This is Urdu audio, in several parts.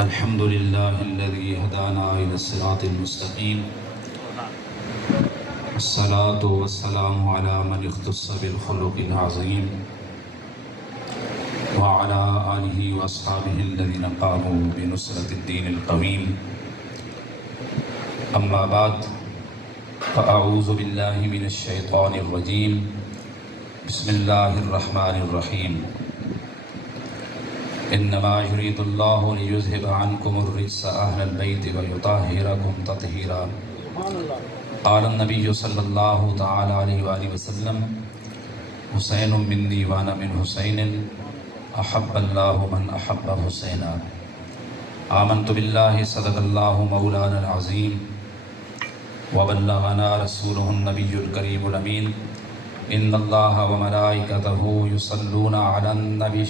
الحمد لله الذي هدانا إلى الصراط المستقيم، الصلاة والسلام على من اختص بالخلق العظيم وعلى آله وأصحابه الذين قاموا بنصرة الدين القويم. أما بعد، فأعوذ بالله من الشيطان الرجيم. بسم الله الرحمن الرحيم. انما يريد الله ليذهب عنكم الرجس اهل البيت ويطهركم تطهيرا. قال النبي صلى الله تعالى عليه وآله وسلم: حسين مني وانا من حسين، احب الله من احب حسينا. آمنت بالله صدق الله مولانا العظيم، وبلغنا رسوله النبي الكريم الامين. ان اللہ وملائکتہ یصلون علی النبی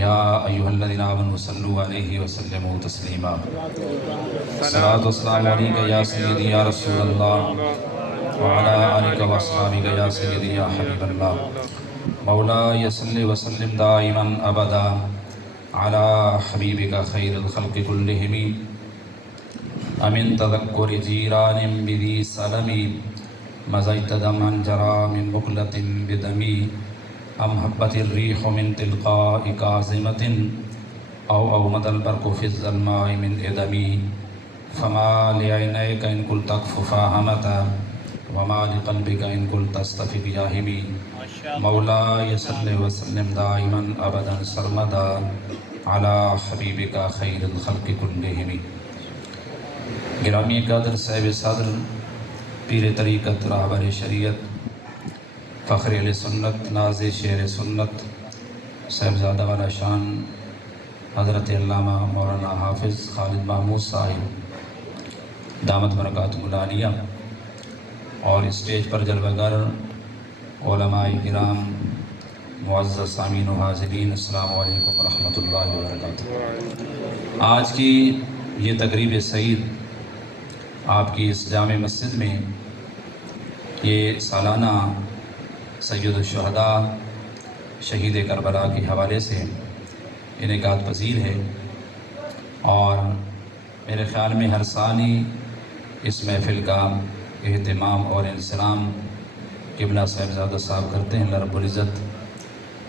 یا ایھا الذین آمنوا صلوا علیہ وسلموا تسلیما. الصلاۃ والسلام علیک یا سیدی یا رسول اللہ وعلی آلک واصحابک یا سیدی یا حبیب اللہ. مولاي صل وسلم دائما ابدا علی حبیبک خیر الخلق کلہم. امن تذکر جیران بذی سلمی، مزیت دما جرى من مقلة بدمي، ام هبت الريح من تلقاء كاظمة، او اومد البرق في الظلماء من ادمي. فما لعينيك ان قلت اكف فاهمتا، وما لقلبك ان قلت استفق جاهمي. مولاي صل وسلم دائما ابدا سرمدا على حبيبك خير الخلق كلهم. گرامی قدر صاحب صدر، پیر طریقت، راہبر شریعت، فخر اہل سنت، ناز شعر سنت، صاحبزادہ والا شان حضرت علامہ مولانا حافظ خالد محمود صاحب دامت برکاتہ العالیہ، اور اسٹیج پر جلوہ گر علماء کرام، معزز سامعین و حاضرین، السلام علیکم ورحمۃ اللہ وبرکاتہ. آج کی یہ تقریب سعید آپ کی اس جامع مسجد میں یہ سالانہ سید الشہداء شہید کربلا کے حوالے سے انعقاد پذیر ہے، اور میرے خیال میں ہر سال ہی اس محفل کا اہتمام اور انصرام قبلہ صاحبزادہ صاحب کرتے ہیں. اللہ رب العزت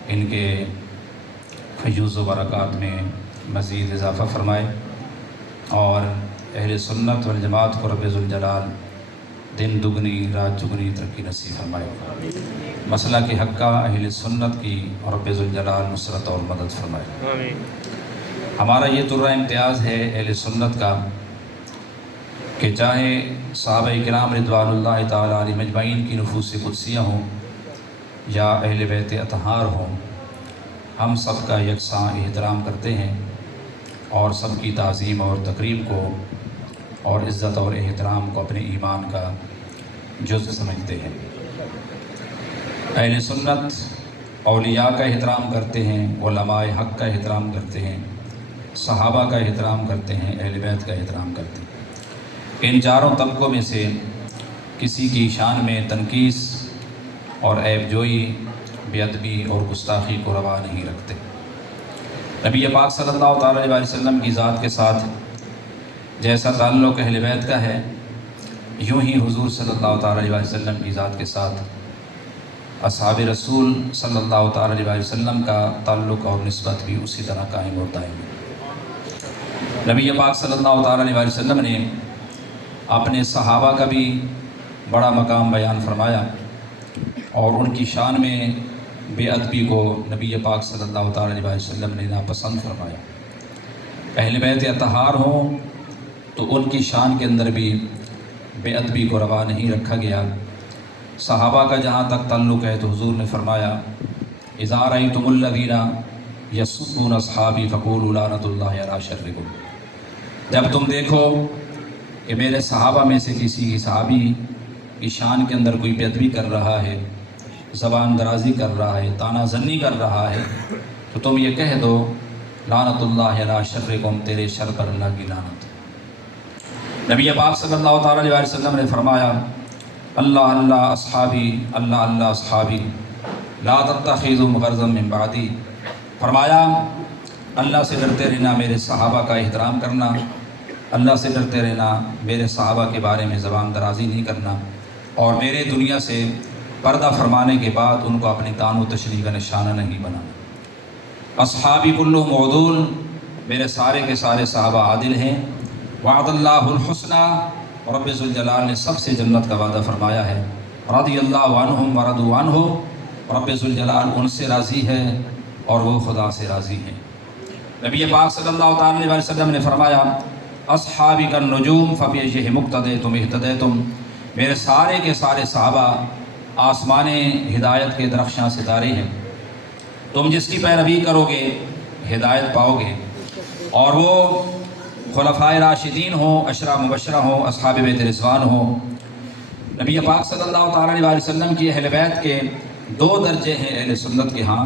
ان کے فیوز و برکات میں مزید اضافہ فرمائے، اور اہل سنت والجماعت کو رب ذوالجلال دن دگنی رات چگنی ترقی نصیب فرمائے. مسئلہ کی حقہ اہل سنت کی رب ذوالجلال نصرت اور مدد فرمائے. ہمارا یہ طرح امتیاز ہے اہل سنت کا کہ چاہے صحابہ کرام رضوان اللہ تعالی علیہم اجمعین کی نفوس قدسیہ ہوں یا اہل بیت اطہار ہوں، ہم سب کا یکساں احترام کرتے ہیں اور سب کی تعظیم اور تقریب کو اور عزت اور احترام کو اپنے ایمان کا جزء سمجھتے ہیں. اہل سنت اولیاء کا احترام کرتے ہیں، علماء حق کا احترام کرتے ہیں، صحابہ کا احترام کرتے ہیں، اہل بیت کا احترام کرتے ہیں. ان چاروں طبقوں میں سے کسی کی شان میں تنقیص اور عیب جوئی، بے ادبی اور گستاخی کو روا نہیں رکھتے. نبی پاک صلی اللہ تعالیٰ علیہ وسلم کی ذات کے ساتھ جیسا تعلق اہل بیت کا ہے، یوں ہی حضور صلی اللہ تعالیٰ علیہ وسلم کی ذات کے ساتھ اصحاب رسول صلی اللہ تعالیٰ علیہ وسلم کا تعلق اور نسبت بھی اسی طرح قائم ہوتا ہے. نبی پاک صلی اللہ تعالیٰ علیہ وسلم نے اپنے صحابہ کا بھی بڑا مقام بیان فرمایا، اور ان کی شان میں بے ادبی کو نبی پاک صلی اللہ تعالیٰ علیہ وسلم نے ناپسند فرمایا. اہل بیت اطہار ہوں تو ان کی شان کے اندر بھی بے ادبی کو روا نہیں رکھا گیا. صحابہ کا جہاں تک تعلق ہے تو حضور نے فرمایا: اذا رأیتم الذین یسبون اصحابی فقولوا لعنۃ اللہ علی شرکم. جب تم دیکھو کہ میرے صحابہ میں سے کسی صحابی کی شان کے اندر کوئی بے ادبی کر رہا ہے، زبان درازی کر رہا ہے، طعنہ زنی کر رہا ہے، تو تم یہ کہہ دو لعنۃ اللہ علی شرکم، تیرے شر پر اللہ کی لعنت. نبی پاک صلی اللہ تعالیٰ علیہ وسلم نے فرمایا: اللہ اللہ اصحابی، اللہ اللہ اصحابی، لا تتخذوا غرضا من بعدی. فرمایا اللہ سے ڈرتے رہنا، میرے صحابہ کا احترام کرنا، اللہ سے ڈرتے رہنا، میرے صحابہ کے بارے میں زبان درازی نہیں کرنا، اور میرے دنیا سے پردہ فرمانے کے بعد ان کو اپنی دان و تشریح کا نشانہ نہیں بنانا۔ اصحابی کلہم عدول، میرے سارے کے سارے صحابہ عادل ہیں۔ وعد اللہ الحسنی، رب ذوالجلال نے سب سے جنت کا وعدہ فرمایا ہے۔ رضی اللہ عنہم ورضوا عنہ، رب ذوالجلال ان سے راضی ہے اور وہ خدا سے راضی ہیں۔ نبی پاک صلی اللہ تعالی علیہ وسلم نے فرمایا اصحابی کا نجوم فبیہم اقتدیتم اہتدیتم، میرے سارے کے سارے صحابہ آسمان ہدایت کے درخشاں ستارے ہیں، تم جس کی پیروی کرو گے ہدایت پاؤ گے، اور وہ خلفائے راشدین ہوں، عشرہ مبشرہ ہوں، اصحاب بیت رضوان ہوں۔ نبی پاک صلی اللہ تعالی علیہ وسلم کی اہل بیت کے 2 درجے ہیں اہل سنت کے ہاں،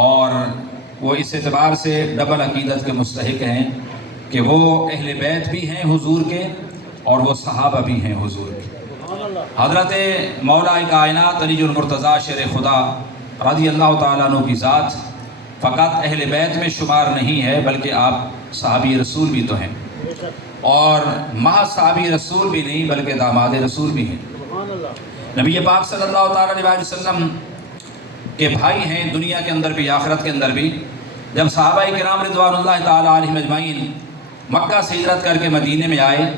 اور وہ اس اعتبار سے ڈبل عقیدت کے مستحق ہیں کہ وہ اہل بیت بھی ہیں حضور کے اور وہ صحابہ بھی ہیں حضور کے۔ حضرت مولا کائنات علی المرتضیٰ شیر خدا رضی اللہ تعالیٰ عنہ کی ذات فقط اہل بیت میں شمار نہیں ہے، بلکہ آپ صحابی رسول بھی تو ہیں، اور محض صحابی رسول بھی نہیں بلکہ داماد رسول بھی ہیں۔ نبی پاک صلی اللہ تعالیٰ علیہ وسلم کے بھائی ہیں، دنیا کے اندر بھی آخرت کے اندر بھی۔ جب صحابہ کرام رضوان اللہ تعالیٰ علیہم اجمعین مکہ سے ہجرت کر کے مدینے میں آئے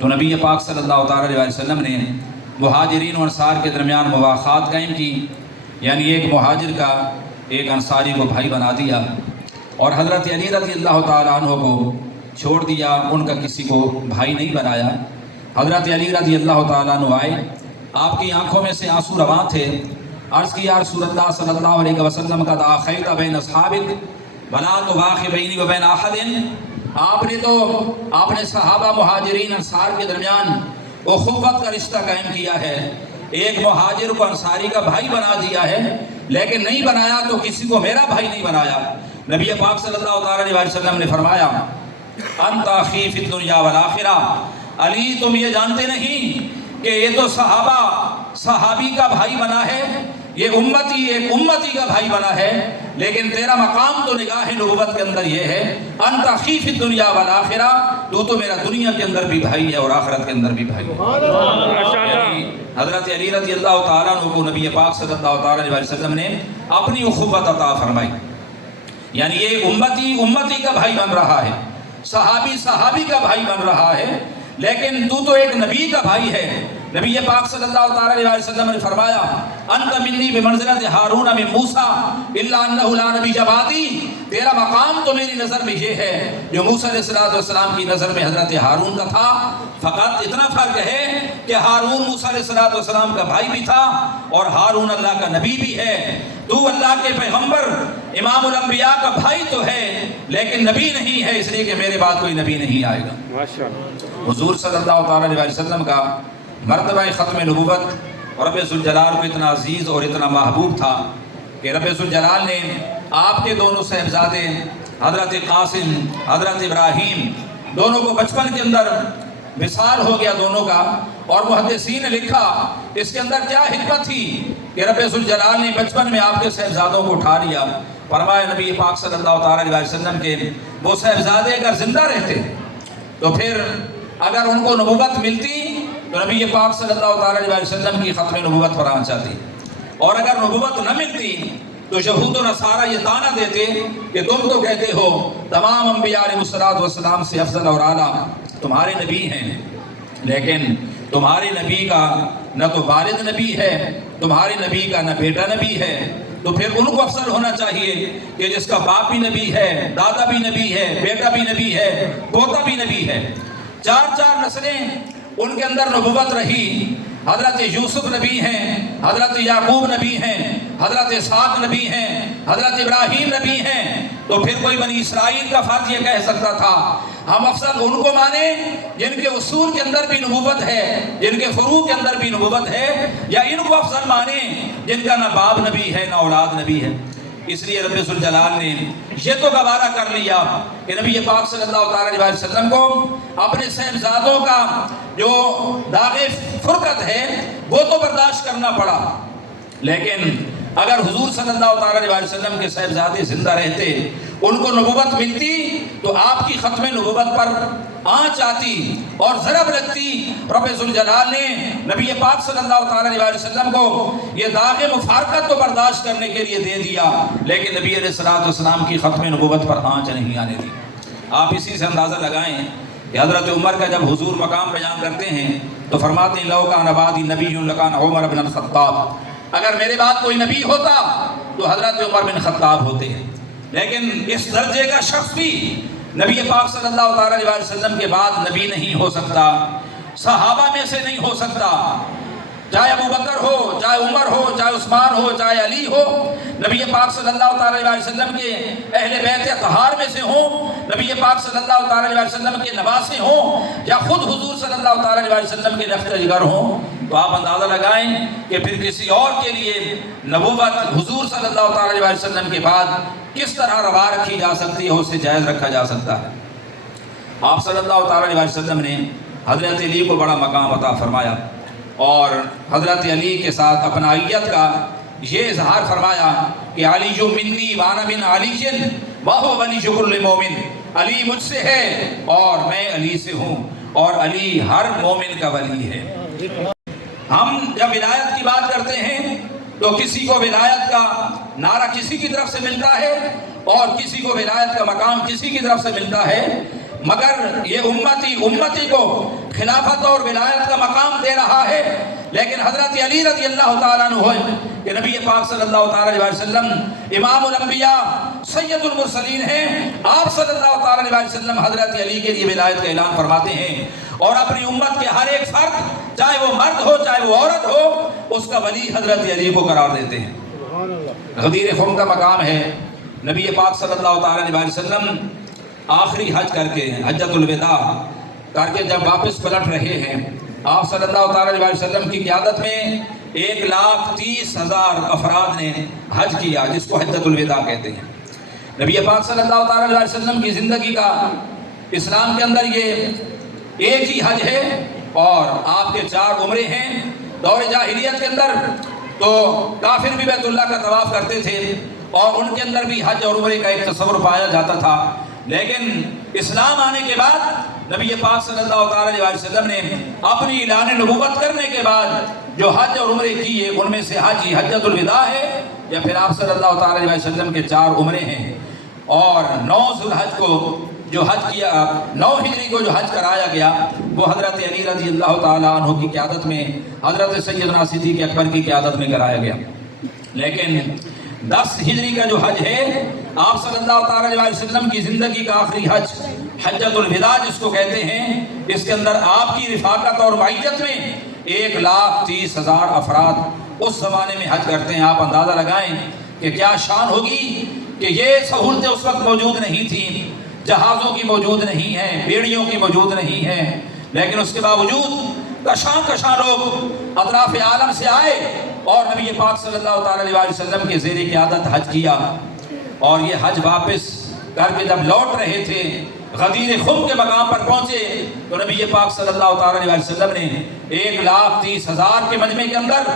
تو نبی پاک صلی اللہ تعالیٰ علیہ وسلم نے مہاجرین و انصار کے درمیان مواخات قائم کی، یعنی ایک مہاجر کا ایک انصاری کو بھائی بنا دیا، اور حضرت علی رضی اللہ تعالیٰ عنہ کو چھوڑ دیا، ان کا کسی کو بھائی نہیں بنایا۔ حضرت علی رضی اللہ تعالیٰ عنہ آئے، آپ کی آنکھوں میں سے آنسو رواں تھے، عرض کی یا رسول اللہ صلی اللہ علیہ وسلم قد آخیت بین اصحابک بلا تباخ بینی و بین احد، آپ نے صحابہ مہاجرین انصار کے درمیان اخوت کا رشتہ قائم کیا ہے، ایک مہاجر کو انصاری کا بھائی بنا دیا ہے، لیکن نہیں بنایا تو کسی کو میرا بھائی نہیں بنایا۔ نبی پاک صلی اللہ علیہ وسلم نے فرمایا انت اخی فی الدنیا والآخرہ، علی تم یہ جانتے نہیں کہ یہ تو صحابی کا بھائی بنا ہے، یہ ایک امتی کا بھائی بنا ہے، لیکن تیرا مقام تو نگاہ نبوت کے اندر یہ ہے انت اخی فی الدنیا والآخرہ، تو میرا دنیا کے اندر بھی بھائی ہے اور آخرت کے اندر بھی بھائی ہے۔ یعنی حضرت علی رضی اللہ تعالیٰ عنہ کو نبی پاک صلی اللہ تعالیٰ علیہ وسلم نے اپنی اخوت عطا فرمائی، یعنی یہ امتی کا بھائی بن رہا ہے، صحابی کا بھائی بن رہا ہے، لیکن تو ایک نبی کا بھائی ہے۔ نبی پاک صلی اللہ تعالیٰ علیہ وسلم نے فرمایا انت منی بمنزلت ہارون من موسیٰ الا انہ لا نبی بعدی، تیرا مقام تو میری نظر میں یہ ہے جو موسیٰ علیہ السلام کی نظر میں حضرت ہارون کا تھا، فقط اتنا فرق ہے کہ ہارون موسیٰ علیہ السلام کا بھائی بھی تھا اور ہارون اللہ کا نبی بھی ہے۔ تو اللہ کے پیغمبر امام الانبیاء کا بھائی تو ہے لیکن نبی نہیں ہے، اس لیے کہ میرے بعد کوئی نبی نہیں آئے گا۔ حضور صلی اللہ تعالیٰ علیہ وسلم کا مرتبہ ختم نبوت رب ذوالجلال کو اتنا عزیز اور اتنا محبوب تھا کہ رب ذوالجلال نے آپ کے دونوں صاحبزادے حضرت قاسم حضرت ابراہیم دونوں کو بچپن کے اندر وصال ہو گیا دونوں کا، اور محدثین نے لکھا اس کے اندر کیا حکمت تھی کہ رب ذوالجلال نے بچپن میں آپ کے صاحبزادوں کو اٹھا لیا۔ فرمایا نبی پاک صلی اللہ تعالیٰ علیہ وسلم کے وہ صاحبزادے اگر زندہ رہتے تو پھر اگر ان کو نبوت ملتی تو نبی پاک صلی اللہ تعالیٰ علیہ وسلم کی ختم نبوت پر آنا چاہتی، اور اگر نبوت نہ ملتی تو یہود و نصارہ یہ طعنہ دیتے کہ تم تو کہتے ہو تمام انبیاء علیہ السلام سے افضل اور اعلیٰ تمہارے نبی ہیں، لیکن تمہارے نبی کا نہ تو والد نبی ہے، تمہارے نبی کا نہ بیٹا نبی ہے، تو پھر ان کو افضل ہونا چاہیے کہ جس کا باپ بھی نبی ہے، دادا بھی نبی ہے، بیٹا بھی نبی ہے، پوتا بھی نبی ہے، 4 نسلیں ان کے اندر نبوت رہی۔ حضرت یوسف نبی ہیں، حضرت یعقوب نبی ہیں، حضرت اسحاق نبی ہیں، حضرت ابراہیم نبی ہیں، تو پھر کوئی بنی اسرائیل کا فرد یہ کہہ سکتا تھا ہم افضل ان کو مانیں جن کے اصول کے اندر بھی نبوت ہے، جن کے فروع کے اندر بھی نبوت ہے، یا ان کو افضل مانیں جن کا نہ باپ نبی ہے نہ اولاد نبی ہے؟ اس لیے رب ذوالجلال نے یہ تو گوارا کر لیا کہ نبی پاک صلی اللہ تعالیٰ علیہ وسلم کو اپنے صاحبزادوں کا جو داغ فرقت ہے وہ تو برداشت کرنا پڑا، لیکن اگر حضور صلی اللہ تعالیٰ علیہ وسلم کے صاحبزادے زندہ رہتے، ان کو نبوت ملتی، تو آپ کی ختم نبوت پر آنچ آتی اور ضرب لگتی۔ رب ذوالجلال نے نبی پاک صلی اللہ تعالیٰ علیہ وسلم کو یہ داغ مفارقت تو برداشت کرنے کے لیے دے دیا، لیکن نبی علیہ السلام کی ختم نبوت پر آنچ نہیں آنے دی۔ آپ اسی سے اندازہ لگائیں کہ حضرت عمر کا جب حضور مقام بیان کرتے ہیں تو فرماتے ہیں لو کان بعدی نبی لکان عمر بن الخطاب، اگر میرے بعد کوئی نبی ہوتا تو حضرت عمر بن خطاب ہوتے ہیں۔ لیکن اس درجے کا شخص بھی نبی پاک صلی اللہ تعالیٰ علیہ وسلم کے بعد نبی نہیں ہو سکتا، صحابہ میں سے نہیں ہو سکتا، چاہے ابو بکر ہو، چاہے عمر ہو، چاہے عثمان ہو، چاہے علی ہو، نبی پاک صلی اللہ تعالیٰ علیہ وسلم کے اہل بیت اطہار میں سے ہوں، نبی پاک صلی اللہ تعالیٰ علیہ وسلم کے نواسے ہوں، یا خود حضور صلی اللہ تعالیٰ علیہ وسلم کے رفت جگر ہوں، تو آپ اندازہ لگائیں کہ پھر کسی اور کے لیے نبوت حضور صلی اللہ تعالیٰ علیہ وسلم کے بعد کس طرح روا رکھی جا سکتی ہے، اسے جائز رکھا جا سکتا ہے۔ آپ صلی اللہ تعالیٰ علیہ وسلم نے حضرت علی کو بڑا مقام عطا فرمایا، اور حضرت علی کے ساتھ اپنائیت کا یہ اظہار فرمایا کہ علی جو منی وانا من علی وہو ولی کل مومن، علی مجھ سے ہے اور میں علی سے ہوں، اور علی ہر مومن کا ولی ہے۔ ہم جب ولایت کی بات کرتے ہیں تو کسی کو ولایت کا نعرہ کسی کی طرف سے ملتا ہے اور کسی کو ولایت کا مقام کسی کی طرف سے ملتا ہے، مگر یہ امتی کو خلافت اور ولایت کا مقام دے رہا ہے۔ لیکن حضرت علی رضی اللہ تعالیٰ عنہ کہ نبی پاک صلی اللہ تعالیٰ علیہ وسلم امام الانبیاء سید المرسلین ہیں، آپ صلی اللہ تعالیٰ علیہ وسلم حضرت علی کے لیے ولایت کا اعلان فرماتے ہیں، اور اپنی امت کے ہر ایک فرد، چاہے وہ مرد ہو چاہے وہ عورت ہو، اس کا ولی حضرت علی کو قرار دیتے ہیں۔ غدیر خم کا مقام ہے۔ نبی پاک صلی اللہ تعالیٰ علیہ وسلم آخری حج کر کے، حجۃ الوداع کر کے جب واپس پلٹ رہے ہیں، آپ صلی اللہ تعالیٰ علیہ وسلم کی قیادت میں 1,30,000 افراد نے حج کیا، جس کو حجۃ الوداع کہتے ہیں۔ نبی پاک صلی اللہ تعالیٰ علیہ وسلم کی زندگی کا اسلام کے اندر یہ ایک ہی حج ہے، اور آپ کے 4 عمرے ہیں۔ دور جاہلیت کے اندر تو کافر بھی بیت اللہ کا طواف کرتے تھے، اور ان کے اندر بھی حج اور عمرے کا ایک تصور پایا جاتا تھا، لیکن اسلام آنے کے بعد نبی پاک صلی اللہ تعالیٰ علیہ وسلم نے اپنی اعلان نبوت کرنے کے بعد جو حج اور عمرے کیے، ان میں سے حج حجۃ الوداع ہے، یا پھر آپ صلی اللہ تعالیٰ علیہ وسلم کے 4 عمرے ہیں۔ اور 9 ذوالحج کو جو حج کیا، 9 ہجری کو جو حج کرایا گیا، وہ حضرت علی رضی اللہ تعالیٰ عنہ کی قیادت میں، حضرت سیدنا صدیق اکبر کی قیادت میں کرایا گیا۔ لیکن 10 ہجری کا جو حج ہے، آپ صلی اللہ تعالیٰ علیہ وسلم کی زندگی کا آخری حج، حجۃ الوداع جس کو کہتے ہیں، اس کے اندر آپ کی رفاقت اور معیت میں 1,30,000 افراد اس زمانے میں حج کرتے ہیں۔ آپ اندازہ لگائیں کہ کیا شان ہوگی کہ یہ سہولتیں اس وقت موجود نہیں تھیں، جہازوں کی موجود نہیں ہیں، بیڑیوں کی موجود نہیں ہیں، لیکن اس کے باوجود کشاں لوگ اطراف عالم سے آئے اور نبی پاک صلی اللہ تعالیٰ علیہ وسلم کے زیر قیادت حج کیا۔ اور یہ حج واپس کر کے جب لوٹ رہے تھے، غدیر خم کے مقام پر پہنچے، تو نبی پاک صلی اللہ تعالیٰ علیہ وسلم نے 1,30,000 کے مجمع کے اندر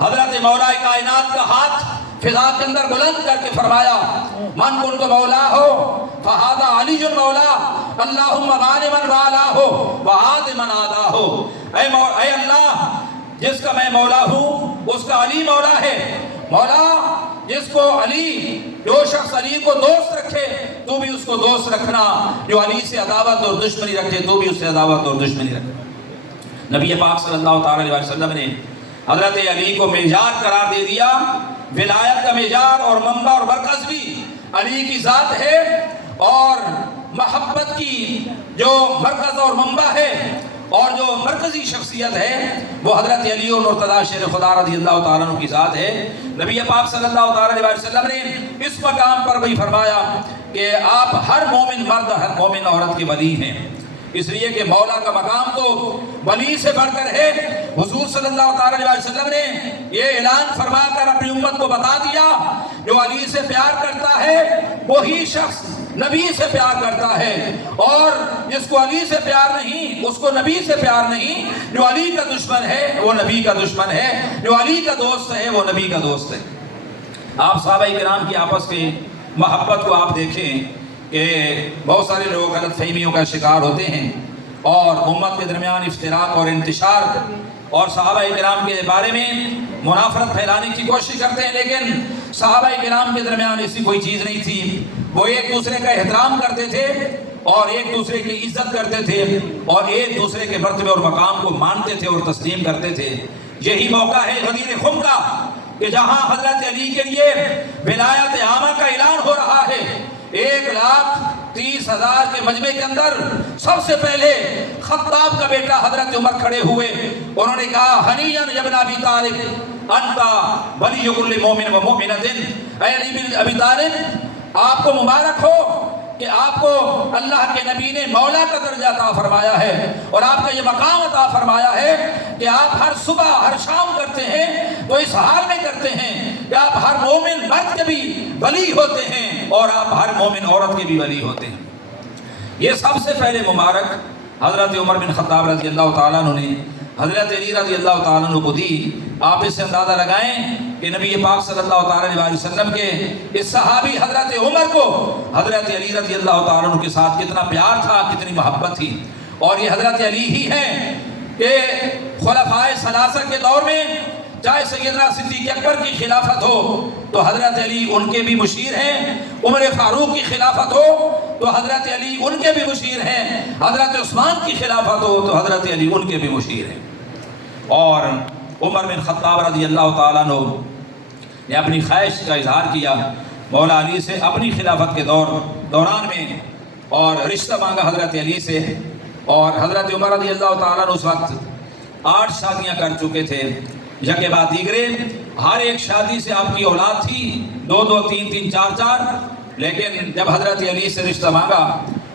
حضرت مولا کائنات کا ہاتھ فضا کے اندر بلند کر کے فرمایا، من کنت مولا ہو فہذا علی مولا، اللہم غان من والا ہو وعاد من آدا ہو۔ اے اللہ، جس کا میں مولا ہوں اس کا علی مولا ہے، مولا جس کو علی، جو شخص علی کو دوست رکھے تو بھی اس کو دوست رکھنا، جو علی سے عداوت اور دشمنی رکھے تو بھی اس سے عداوت اور دشمنی رکھنا۔ نبی پاک صلی اللہ تعالیٰ علیہ وسلم نے حضرت علی کو معیار قرار دے دیا۔ ولایت کا معیار اور منبع اور مرکز بھی علی کی ذات ہے، اور محبت کی جو مرکز اور منبع ہے اور جو مرکزی شخصیت ہے وہ حضرت علی اور مرتضیٰ شیر خدا رضی اللہ تعالیٰ عنہ کی ذات ہے۔ نبی پاک صلی اللہ تعالیٰ علیہ وسلم نے اس مقام پر بھی فرمایا کہ آپ ہر مومن مرد ہر مومن عورت کے ولی ہیں، اس لیے کہ مولا کا مقام تو ولی سے بڑھ کر ہے۔ حضور صلی اللہ تعالیٰ علیہ وسلم نے یہ اعلان فرما کر اپنی امت کو بتا دیا، جو علی سے پیار کرتا ہے وہی شخص نبی سے پیار کرتا ہے، اور جس کو علی سے پیار نہیں اس کو نبی سے پیار نہیں۔ جو علی کا دشمن ہے وہ نبی کا دشمن ہے، جو علی کا دوست ہے وہ نبی کا دوست ہے۔ آپ صحابہ کرام کی آپس کی محبت کو آپ دیکھیں کہ بہت سارے لوگ غلط فہمیوں کا شکار ہوتے ہیں اور امت کے درمیان افتراق اور انتشار اور صحابہ کرام کے بارے میں منافرت پھیلانے کی کوشش کرتے ہیں، لیکن صحابہ کرام کے درمیان ایسی کوئی چیز نہیں تھی۔ وہ ایک دوسرے کا احترام کرتے تھے اور ایک دوسرے کی عزت کرتے تھے اور ایک دوسرے کے مرتبے اور مقام کو مانتے تھے اور تسلیم کرتے تھے۔ یہی موقع ہے غدیر خم کا کہ جہاں حضرت علی کے لیے ولایت عامہ کا اعلان ہو رہا ہے۔ 1,30,000 کے مجمع کے اندر سب سے پہلے خطاب کا بیٹا حضرت عمر کھڑے ہوئے، انہوں نے کہا ہنیئن ابن ابی طالب انتا ولی کل مومن و مومنۃ، اے علی بن ابی طالب آپ کو مبارک ہو کہ آپ کو اللہ کے نبی نے مولا کا درجہ عطا فرمایا ہے اور آپ کا یہ مقام عطا فرمایا ہے کہ آپ ہر صبح ہر شام کرتے ہیں تو اس حال میں کرتے ہیں کہ آپ ہر مومن مرد کے بھی ولی ہوتے ہیں اور آپ ہر مومن عورت کے بھی ولی ہوتے ہیں۔ یہ سب سے پہلے مبارک حضرت عمر بن خطاب رضی اللہ تعالیٰ عنہ نے حضرت علی رضی اللہ تعالیٰ عنہ کو دی۔ آپ اس سے اندازہ لگائیں کہ نبی پاک صلی اللہ تعالیٰ علیہ وسلم کے اس صحابی حضرت عمر کو حضرت علی رضی اللہ تعالیٰ عنہ کے ساتھ کتنا پیار تھا، کتنی محبت تھی۔ اور یہ حضرت علی ہی ہیں کہ خلفائے ثلاثہ کے دور میں چاہے سیدنا صدیق اکبر کی خلافت ہو تو حضرت علی ان کے بھی مشیر ہیں، عمر فاروق کی خلافت ہو تو حضرت علی ان کے بھی مشیر ہیں، حضرت عثمان کی خلافت ہو تو حضرت علی ان کے بھی مشیر ہیں۔ اور عمر بن خطاب رضی اللہ تعالیٰ عنہ نے اپنی خواہش کا اظہار کیا مولا علی سے اپنی خلافت کے دوران میں اور رشتہ مانگا حضرت علی سے۔ اور حضرت عمر رضی اللہ تعالیٰ عنہ اس وقت 8 شادیاں کر چکے تھے، یکے بعد دیگرے، ہر ایک شادی سے آپ کی اولاد تھی، 2 3 4 لیکن جب حضرت علی سے رشتہ مانگا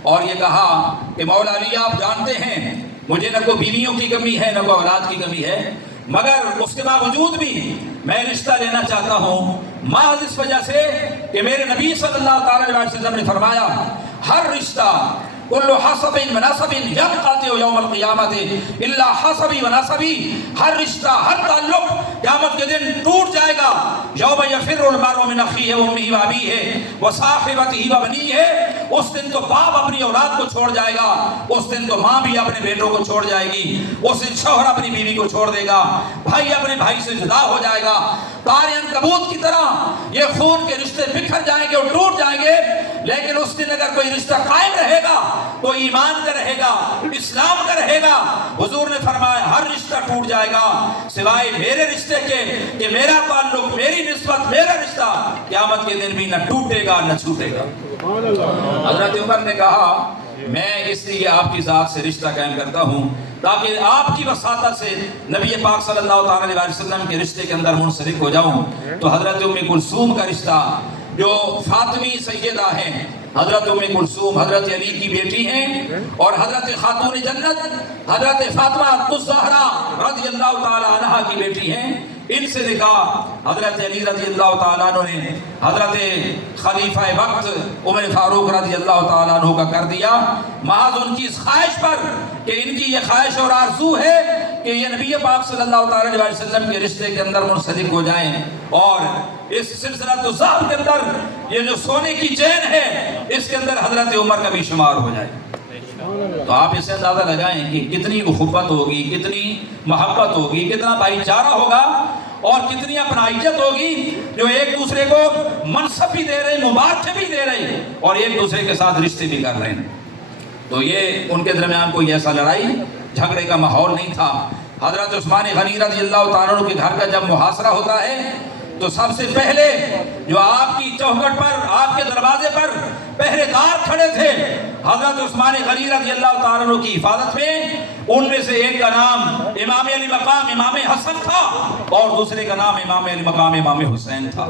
اور یہ کہا کہ مولا علی آپ جانتے ہیں مجھے نہ کوئی بیویوں کی کمی ہے نہ کوئی اولاد کی کمی ہے، مگر اس کے باوجود بھی میں رشتہ لینا چاہتا ہوں محض اس وجہ سے کہ میرے نبی صلی اللہ علیہ وسلم نے فرمایا ہر رشتہ کل حسب مناسب ينقطع یوم القیامت الا حسبی وناسبی، ہر رشتہ ہر تعلق قیامت کے دن ٹوٹ جائے گا۔ یوم یفر المرء من اخیہ وامہ وابیہ وصاحبتہ وبنیہ، اس دن تو باپ اپنی اولاد کو چھوڑ جائے گا، اس دن تو ماں بھی اپنے بیٹوں کو چھوڑ جائے گی، اس دن شوہر اپنی بیوی کو چھوڑ دے گا، بھائی اپنے بھائی سے جدا ہو جائے گا، تارے عنکبوت کی طرح یہ خون کے رشتے بکھر جائیں گے اور ٹوٹ جائیں گے۔ لیکن اس دن اگر کوئی رشتہ قائم رہے گا تو ایمان کا رہے گا، اسلام کا رہے گا۔ حضور نے فرمایا ہر رشتہ ٹوٹ جائے گا سوائے میرے رشتے کے کہ میرا تعلق، میری نسبت، میرا رشتہ قیامت کے دن بھی نہ ٹوٹے گا نہ چھوٹے گا۔ حضرت عمر نے کہا میں اس لیے آپ کی ذات سے رشتہ قائم کرتا ہوں تاکہ آپ کی وساطت سے نبی پاک صلی اللہ علیہ وسلم کے رشتے کے اندر منسلک ہو جاؤں۔ تو حضرت ام کلثوم کا رشتہ جو فاطمی سیدہ ہیں، حضرت ام کلثوم حضرت علی کی بیٹی ہیں اور حضرت خاتون جنت حضرت فاطمہ الزہرا رضی اللہ تعالی عنہا کی بیٹی ہیں، ان سے نکاح حضرت علی رضی اللہ تعالیٰ عنہ نے حضرت خلیفہ وقت عمر فاروق رضی اللہ تعالیٰ عنہ کا کر دیا، محض ان کی اس خواہش پر کہ ان کی یہ خواہش اور آرزو ہے کہ یہ نبی پاک صلی اللہ تعالیٰ علیہ وسلم کے رشتے کے اندر منسلک ہو جائیں اور اس سلسلہ الذہب کے اندر یہ جو سونے کی چین ہے اس کے اندر حضرت عمر کا بھی شمار ہو جائے۔ تو آپ اس سے اندازہ لگائیں کہ کتنی اخوت ہوگی، کتنی محبت ہوگی، کتنا بھائی چارہ ہوگا اور کتنی اپنائیت ہوگی جو ایک دوسرے کو منصب بھی دے رہے، مبارکیں بھی دے رہے اور ایک دوسرے کے ساتھ رشتے بھی کر رہے ہیں۔ تو یہ ان کے درمیان کوئی ایسا لڑائی جھگڑے کا ماحول نہیں تھا۔ حضرت عثمان غنی رضی اللہ تعالیٰ عنہ کے گھر کا جب محاصرہ ہوتا ہے تو سب سے پہلے جو آپ کی چوکھٹ پر، آپ کے دروازے پر پہرے دار کھڑے تھے حضرت عثمان غنی رضی اللہ تعالیٰ عنہ کی حفاظت میں، ان میں سے ایک کا نام امام علی مقام امام حسن تھا اور دوسرے کا نام امام علی مقام امام حسین تھا۔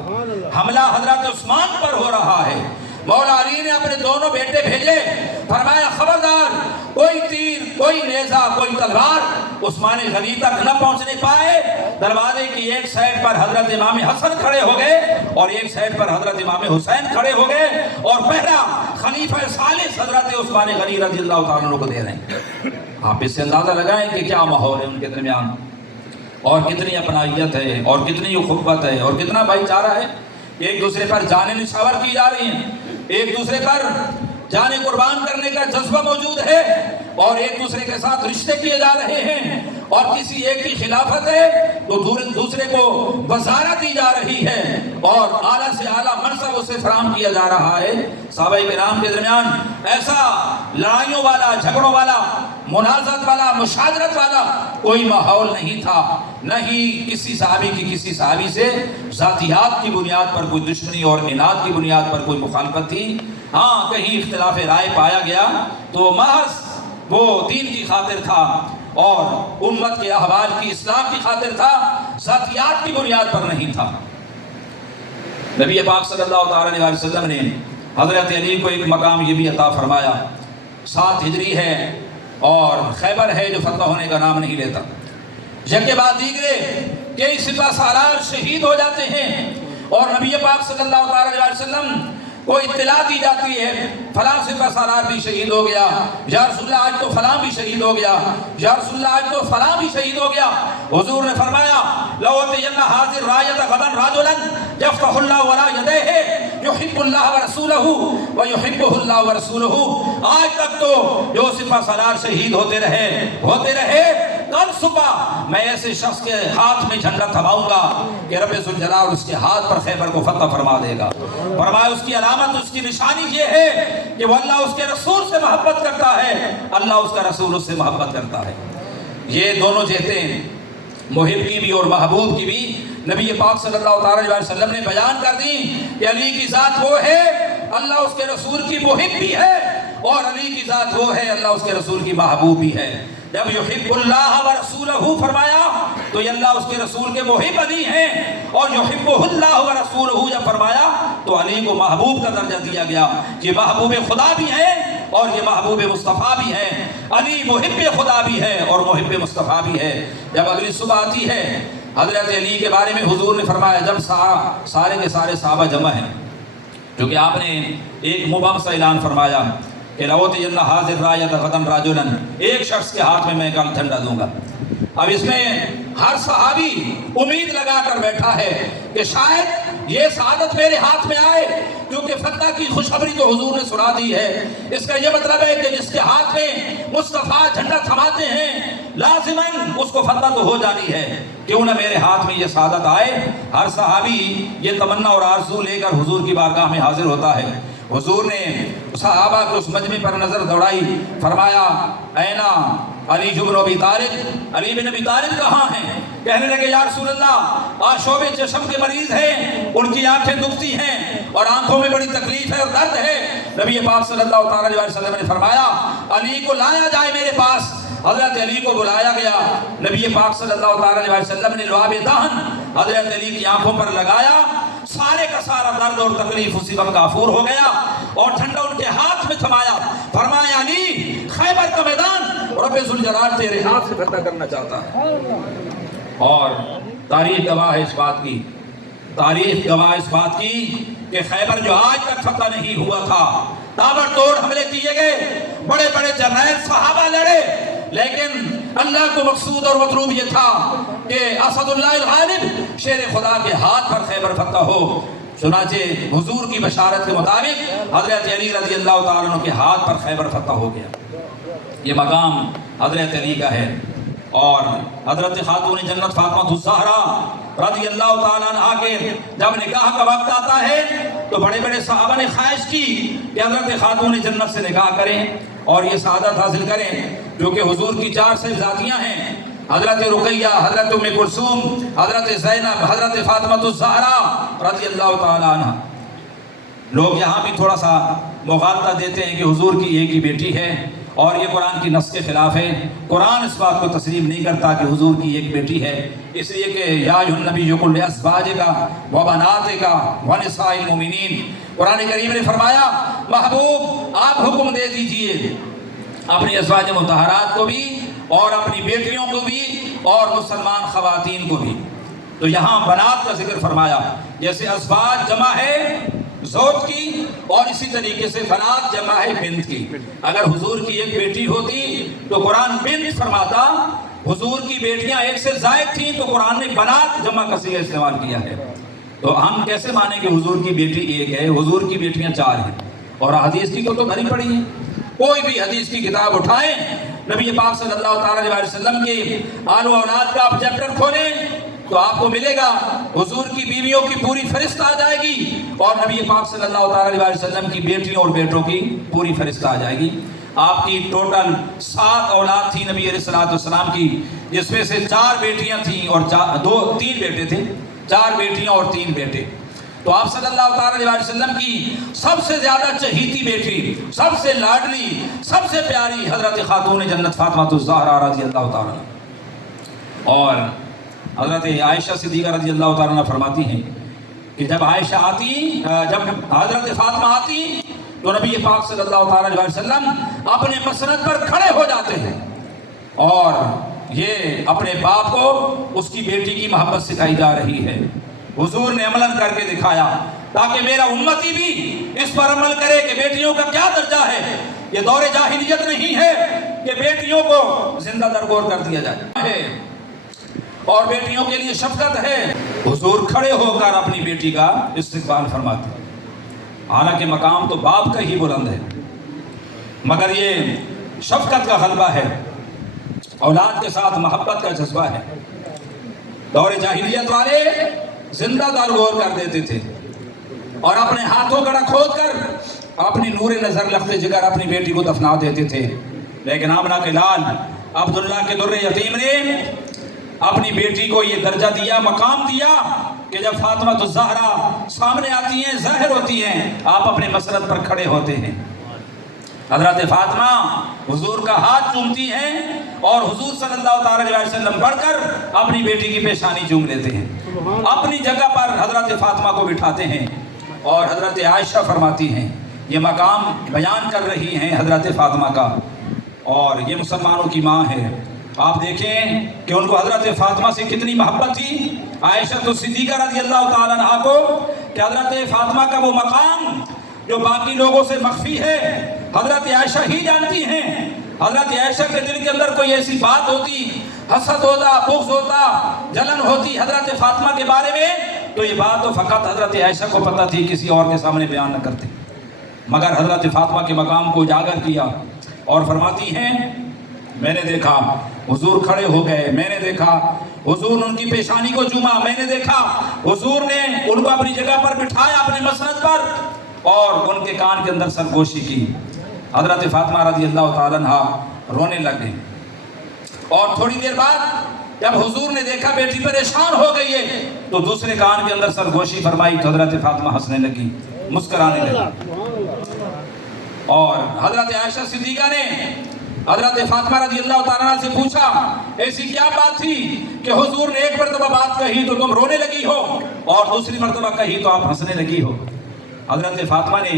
حملہ حضرت عثمان پر ہو رہا ہے، مولا علی نے اپنے دونوں بیٹے بھیجے، فرمایا خبردار کوئی تیر، کوئی نیزہ، کوئی تلوار عثمان غنی تک نہ پہنچنے پائے۔ دروازے کی ایک سائڈ پر حضرت امام حسن کھڑے ہو گئے اور ایک سائڈ پر حضرت امام حسین کھڑے ہو گئے اور پہلا خلیفہ ثالث حضرت عثمان غنی رضی اللہ تعالیٰ عنہ کو دے رہے ہیں۔ آپ اس سے اندازہ لگائیں کہ کیا ماحول ہے ان کے درمیان اور کتنی اپنائیت ہے اور کتنی اخوت ہے اور کتنا بھائی چارہ ہے۔ ایک دوسرے پر جانیں نچھاور کی جا رہی ہیں، ایک دوسرے پر جانیں قربان کرنے کا جذبہ موجود ہے، اور ایک دوسرے کے ساتھ رشتے کیے جا رہے ہیں، اور کسی ایک کی خلافت ہے تو دوسرے کو وزارت دی جا رہی ہے، اور اعلیٰ سے اعلیٰ منصب اسے فراہم کیا جا رہا ہے۔ صحابہ کرام کے درمیان ایسا لڑائیوں والا، جھگڑوں والا، منازعت والا، مشاجرت والا کوئی ماحول نہیں تھا، نہ ہی کسی صحابی کی کسی صحابی سے ذاتیات کی بنیاد پر کوئی دشمنی اور اناد کی بنیاد پر کوئی مخالفت تھی۔ ہاں کہیں اختلاف رائے پایا گیا تو محض وہ دین کی خاطر تھا اور امت کے احوال کی اصلاح کی خاطر تھا، ذاتیات کی بنیاد پر نہیں تھا۔ نبی پاک صلی اللہ علیہ وسلم نے حضرت علی کو ایک مقام یہ بھی عطا فرمایا، 7 ہجری ہے اور خیبر ہے جو فتح ہونے کا نام نہیں لیتا۔ یکے بعد دیگرے کئی سپہ سالار شہید ہو جاتے ہیں، اور نبی پاک صلی اللہ علیہ وسلم کو اطلاع دی جاتی ہے فلاں سپہ سالار بھی شہید ہو گیا، یا رسول اللہ آج تو فلاں بھی شہید ہو گیا، یا رسول اللہ آج تو فلاں بھی شہید ہو گیا۔ حضور نے فرمایا لَوْتِيَنَّ هَذِهِ الرَّایَةَ غَدًا رَجُلًا يَفْتَحُ اللَّهُ عَلَىٰ يَدَيْهِ يُحِبُّ اللَّهَ وَرَسُولَهُ وَيُحِبُّهُ اللَّهُ وَرَسُولُهُ۔ آج تک تو جو سپہ سالار شہید ہوتے رہے، کل صبح میں ایسے شخص کے ہاتھ میں جھنڈا تھماؤں گا کہ رب ذوالجلال اس کے ہاتھ پر خیبر کو فتح فرما دے گا۔ فرمایا اس کی علامت، اس کی نشانی یہ ہے کہ وہ اللہ اس کے رسول سے محبت کرتا ہے، اللہ اس کا رسول اس سے محبت کرتا ہے۔ یہ دونوں جہتیں محب کی بھی اور محبوب کی بھی نبی پاک صلی اللہ علیہ وسلم نے بیان کر دی کہ علی کی ذات وہ ہے، اللہ اس کے رسول کی محب بھی ہے، اور علی کی ذات وہ ہے، اللہ اس کے رسول کی محبوب بھی ہے۔ جب یحب اللہ ورسولہ فرمایا تو یہ اللہ اس کے رسول کے محب علی ہیں، اور یحبہ اللہ ورسولہ جب فرمایا تو علی کو محبوب کا درجہ دیا گیا۔ یہ محبوب خدا بھی ہیں اور یہ محبوب مصطفیٰ بھی ہیں، علی محب خدا بھی ہے اور محب مصطفیٰ بھی ہے۔ جب اگلی صبح آتی ہے، حضرت علی کے بارے میں حضور نے فرمایا جب سارے کے سارے صحابہ جمع ہیں، کیونکہ آپ نے ایک مبہم سا اعلان فرمایا کہ لَوْتِيَنَّ هَذِهِ الرَّایَةَ غَدًا رَجُلًا، ایک شخص کے ہاتھ میں کل جھنڈا دوں گا۔ اب اس میں ہر صحابی امید لگا کر بیٹھا ہے کہ شاید یہ سعادت میرے ہاتھ میں آئے، کیونکہ فتح کی خوشخبری تو حضور نے سنا دی ہے۔ اس کا یہ مطلب ہے کہ جس کے ہاتھ میں مصطفیٰ جھنڈا تھماتے ہیں لازماً اس کو فتح تو ہو جانی ہے، کیوں نہ میرے ہاتھ میں یہ سعادت آئے۔ ہر صحابی یہ تمنا اور آرزو لے کر حضور کی بارگاہ میں حاضر ہوتا ہے۔ حضور نے صحابہ کو اس مجمع پر نظر دوڑائی، فرمایا اینا علی بن ابی طالب، علی بن ابی طالب کہاں ہیں؟ کہنے لگے یا رسول اللہ آج شعبے چشم کے مریض ہیں، ان کی آنکھیں دکھتی ہیں اور آنکھوں میں بڑی تکلیف ہے اور درد ہے۔ نبی پاک صلی اللہ علیہ وسلم نے فرمایا علی کو لایا جائے میرے پاس۔ حضرت علی کو بلایا گیا، نبی پاک صلی اللہ علیہ وسلم نے لعاب دہن حضرت علی کی آنکھوں پر لگایا، سارے کا سارا درد اور تکلیف اسی وقت کافور ہو گیا، اور جھنڈا ان کے ہاتھ میں تھمایا۔ فرمایا علی خیبر کا میدان رب ذوالجلال تیرے ہاتھ سے فتح کرنا چاہتا ہے۔ اور تاریخ گواہ ہے اس بات کی، تاریخ گواہ اس بات کی کہ خیبر جو آج تک فتح نہیں ہوا تھا، تابڑ توڑ حملے کیے گئے، بڑے بڑے جرنیل صحابہ لڑے، لیکن اللہ کو مقصود اور مطلوب یہ تھا کہ اسد اللہ الغالب شیر خدا کے ہاتھ پر خیبر فتح ہو۔ چنانچہ حضور کی بشارت کے مطابق حضرت علی رضی اللہ تعالیٰ عنہ کے ہاتھ پر خیبر فتح ہو گیا۔ یہ مقام حضرت علی کا ہے، اور حضرت خاتون جنت فاطمہ الزہرا رضی اللہ تعالیٰ عنہ کے جب نکاح کا وقت آتا ہے تو بڑے بڑے صحابہ نے خواہش کی کہ حضرت خاتون جنت سے نکاح کریں اور یہ سعادت حاصل کریں، جو کہ حضور کی 4 صاحبزادیاں ہیں، حضرت رقیہ، حضرت ام کلثوم، حضرت زینب، حضرت فاطمہ الزہرا رضی اللہ تعالیٰ عنہ۔ لوگ یہاں بھی تھوڑا سا مغالطہ دیتے ہیں کہ حضور کی ایک ہی بیٹی ہے، اور یہ قرآن کی نص کے خلاف ہے۔ قرآن اس بات کو تسلیم نہیں کرتا کہ حضور کی ایک بیٹی ہے، اس لیے کہ یا ایھا النبی قل لازواجک وبناتک ونساء المؤمنین، قرآن کریم نے فرمایا محبوب آپ حکم دے دیجئے اپنی ازواج مطہرات کو بھی اور اپنی بیٹیوں کو بھی اور مسلمان خواتین کو بھی۔ تو یہاں بنات کا ذکر فرمایا، جیسے ازواج جمع ہے زوج کی، اور اسی طریقے سے بنات جمع ہے بنت کی۔ اگر حضور کی ایک بیٹی ہوتی تو قرآن بنت فرماتا، حضور کی بیٹیاں ایک سے زائد تھیں تو قرآن نے بنات جمع کا صیغہ استعمال کیا ہے۔ تو ہم کیسے مانیں کہ حضور کی بیٹی ایک ہے؟ حضور کی بیٹیاں 4 ہیں، اور حدیث کی کو تو بھری پڑی ہیں۔ کوئی بھی حدیث کی کتاب اٹھائیں، نبی پاک صلی اللہ تعالیٰ علیہ وسلم کی آل و اولاد کا آپ چیپٹر کھولیں تو آپ کو ملے گا حضور کی بیویوں کی پوری فہرست آ جائے گی، اور نبی پاک صلی اللہ تعالیٰ علیہ وسلم کی بیٹیوں اور بیٹوں کی پوری فہرست آ جائے گی۔ آپ کی ٹوٹل 7 اولاد تھی نبی علیہ السلام کی، جس میں سے 4 بیٹیاں تھیں اور 3 بیٹے تھے، 4 بیٹیاں اور 3 بیٹے۔ تو آپ صلی اللہ تعالیٰ علیہ وسلم کی سب سے زیادہ چہیتی بیٹی، سب سے لاڈلی، سب سے پیاری حضرت خاتون جنت فاطمہ الزہرا رضی اللہ تعالیٰ عنہ۔ اور حضرت عائشہ صدیقہ رضی اللہ تعالیٰ عنہ فرماتی ہیں کہ جب حضرت فاطمہ آتی تو نبی پاک صلی اللہ تعالیٰ علیہ وسلم اپنے مسند پر کھڑے ہو جاتے ہیں، اور یہ اپنے باپ کو اس کی بیٹی کی محبت سکھائی جا رہی ہے۔ حضور نے عمل کر کے دکھایا تاکہ میرا امتی بھی اس پر عمل کرے کہ بیٹیوں کا کیا درجہ ہے۔ یہ دور جاہلیت نہیں ہے کہ بیٹیوں کو زندہ درگور کر دیا جائے، اور بیٹیوں کے لیے شفقت ہے۔ حضور کھڑے ہو کر اپنی بیٹی کا استقبال فرماتے ہیں، حالانکہ مقام تو باپ کا ہی بلند ہے، مگر یہ شفقت کا غلبہ ہے، اولاد کے ساتھ محبت کا جذبہ ہے۔ دور جاہلیت والے زندہ درگور کر دیتے تھے، اور اپنے ہاتھوں کڑا کھود کر اپنی نور نظر لخت جگر اپنی بیٹی کو دفنا دیتے تھے۔ لیکن آمنہ کے لال عبداللہ کے در یتیم نے اپنی بیٹی کو یہ درجہ دیا، مقام دیا کہ جب فاطمہ الزہرا سامنے آتی ہیں، ظاہر ہوتی ہیں، آپ اپنے مسند پر کھڑے ہوتے ہیں۔ حضرت فاطمہ حضور کا ہاتھ چومتی ہیں، اور حضور صلی اللہ تعالیٰ علیہ وسلم بڑھ کر اپنی بیٹی کی پیشانی چوم لیتے ہیں، اپنی جگہ پر حضرت فاطمہ کو بٹھاتے ہیں، اور حضرت عائشہ فرماتی ہیں، یہ مقام بیان کر رہی ہیں حضرت فاطمہ کا، اور یہ مسلمانوں کی ماں ہے۔ آپ دیکھیں کہ ان کو حضرت فاطمہ سے کتنی محبت تھی عائشہ صدیقہ رضی اللہ تعالیٰ عنہا کو، کہ حضرت فاطمہ کا وہ مقام جو باقی لوگوں سے مخفی ہے حضرت عائشہ ہی جانتی ہیں۔ حضرت عائشہ کے دل کے اندر کوئی ایسی بات ہوتی، حسد ہوتا، بغض ہوتا، جلن ہوتی حضرت فاطمہ کے بارے میں، تو یہ بات تو فقط حضرت عائشہ کو پتہ تھی، کسی اور کے سامنے بیان نہ کرتے، مگر حضرت فاطمہ کے مقام کو اجاگر کیا، اور فرماتی ہیں میں نے دیکھا حضور کھڑے ہو گئے، میں نے دیکھا حضور ان کی پیشانی کو چوما، میں نے دیکھا حضور نے ان کو اپنی جگہ پر بٹھایا اپنے مسند پر، اور ان کے کان کے اندر سرگوشی کی۔ حضرت فاطمہ رضی اللہ تعالیٰ عنہ رونے لگ گئی، اور تھوڑی دیر بعد جب حضور نے دیکھا بیٹی پریشان ہو گئی ہے تو دوسرے کان کے اندر سرگوشی فرمائی، تو حضرت فاطمہ ہنسنے لگی، مسکرانے لگی۔ اور حضرت عائشہ صدیقہ نے حضرت فاطمہ رضی اللہ تعالیٰ عنہ سے پوچھا ایسی کیا بات تھی کہ حضور نے ایک مرتبہ بات کہی تو تم رونے لگی ہو، اور دوسری مرتبہ کہی تو آپ ہنسنے لگی ہو؟ حضرت فاطمہ نے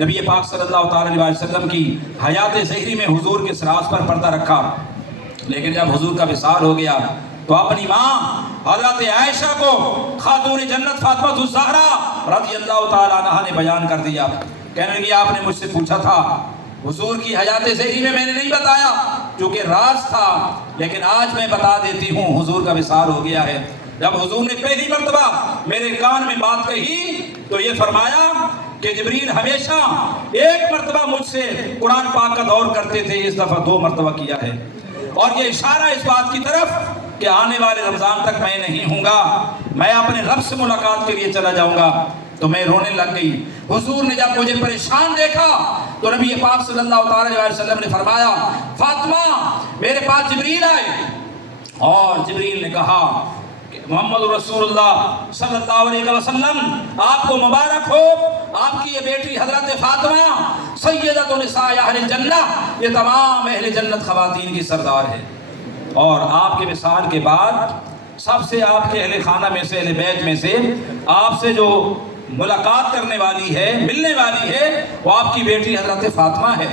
نبی پاک صلی اللہ تعالیٰ علیہ وسلم کی حیات ظہری میں حضور کے سراج پر پردہ رکھا، لیکن جب حضور کا وصال ہو گیا تو اپنی ماں حضرت عائشہ کو خاتون جنت فاطمہ الزہرا رضی اللہ تعالیٰ عنہ نے بیان کر دیا۔ کہنے لگی آپ نے مجھ سے پوچھا تھا حضور کی حیات ظہری میں نے نہیں بتایا کیونکہ راز تھا، لیکن آج میں بتا دیتی ہوں حضور کا وصال ہو گیا ہے۔ جب حضور نے پہلی مرتبہ میرے کان میں بات کہی تو یہ فرمایا کہ جبریل ہمیشہ ایک مرتبہ مجھ سے قرآن پاک کا دور کرتے تھے، اس دفعہ 2 مرتبہ کیا ہے، اور یہ اشارہ اس بات کی طرف کہ آنے والے رمضان تک میں نہیں ہوں گا، میں اپنے رب سے ملاقات کے لیے چلا جاؤں گا۔ تو میں رونے لگ گئی۔ حضور نے جب مجھے پریشان دیکھا تو نبی پاک صلی اللہ تعالیٰ علیہ وسلم نے فرمایا فاطمہ میرے پاس جبریل آئے، اور جبریل نے کہا کہ محمد رسول اللہ صلی اللہ علیہ وسلم آپ کو مبارک ہو، آپ کی یہ بیٹی حضرت فاطمہ سیدۃ نساء اہل الجنہ، یہ تمام اہل جنت خواتین کی سردار ہے، اور آپ کے وصال کے بعد سب سے آپ کے اہل خانہ میں سے، اہل بیت میں سے آپ سے جو ملاقات کرنے والی ہے، ملنے والی ہے، وہ آپ کی بیٹی حضرت فاطمہ ہے۔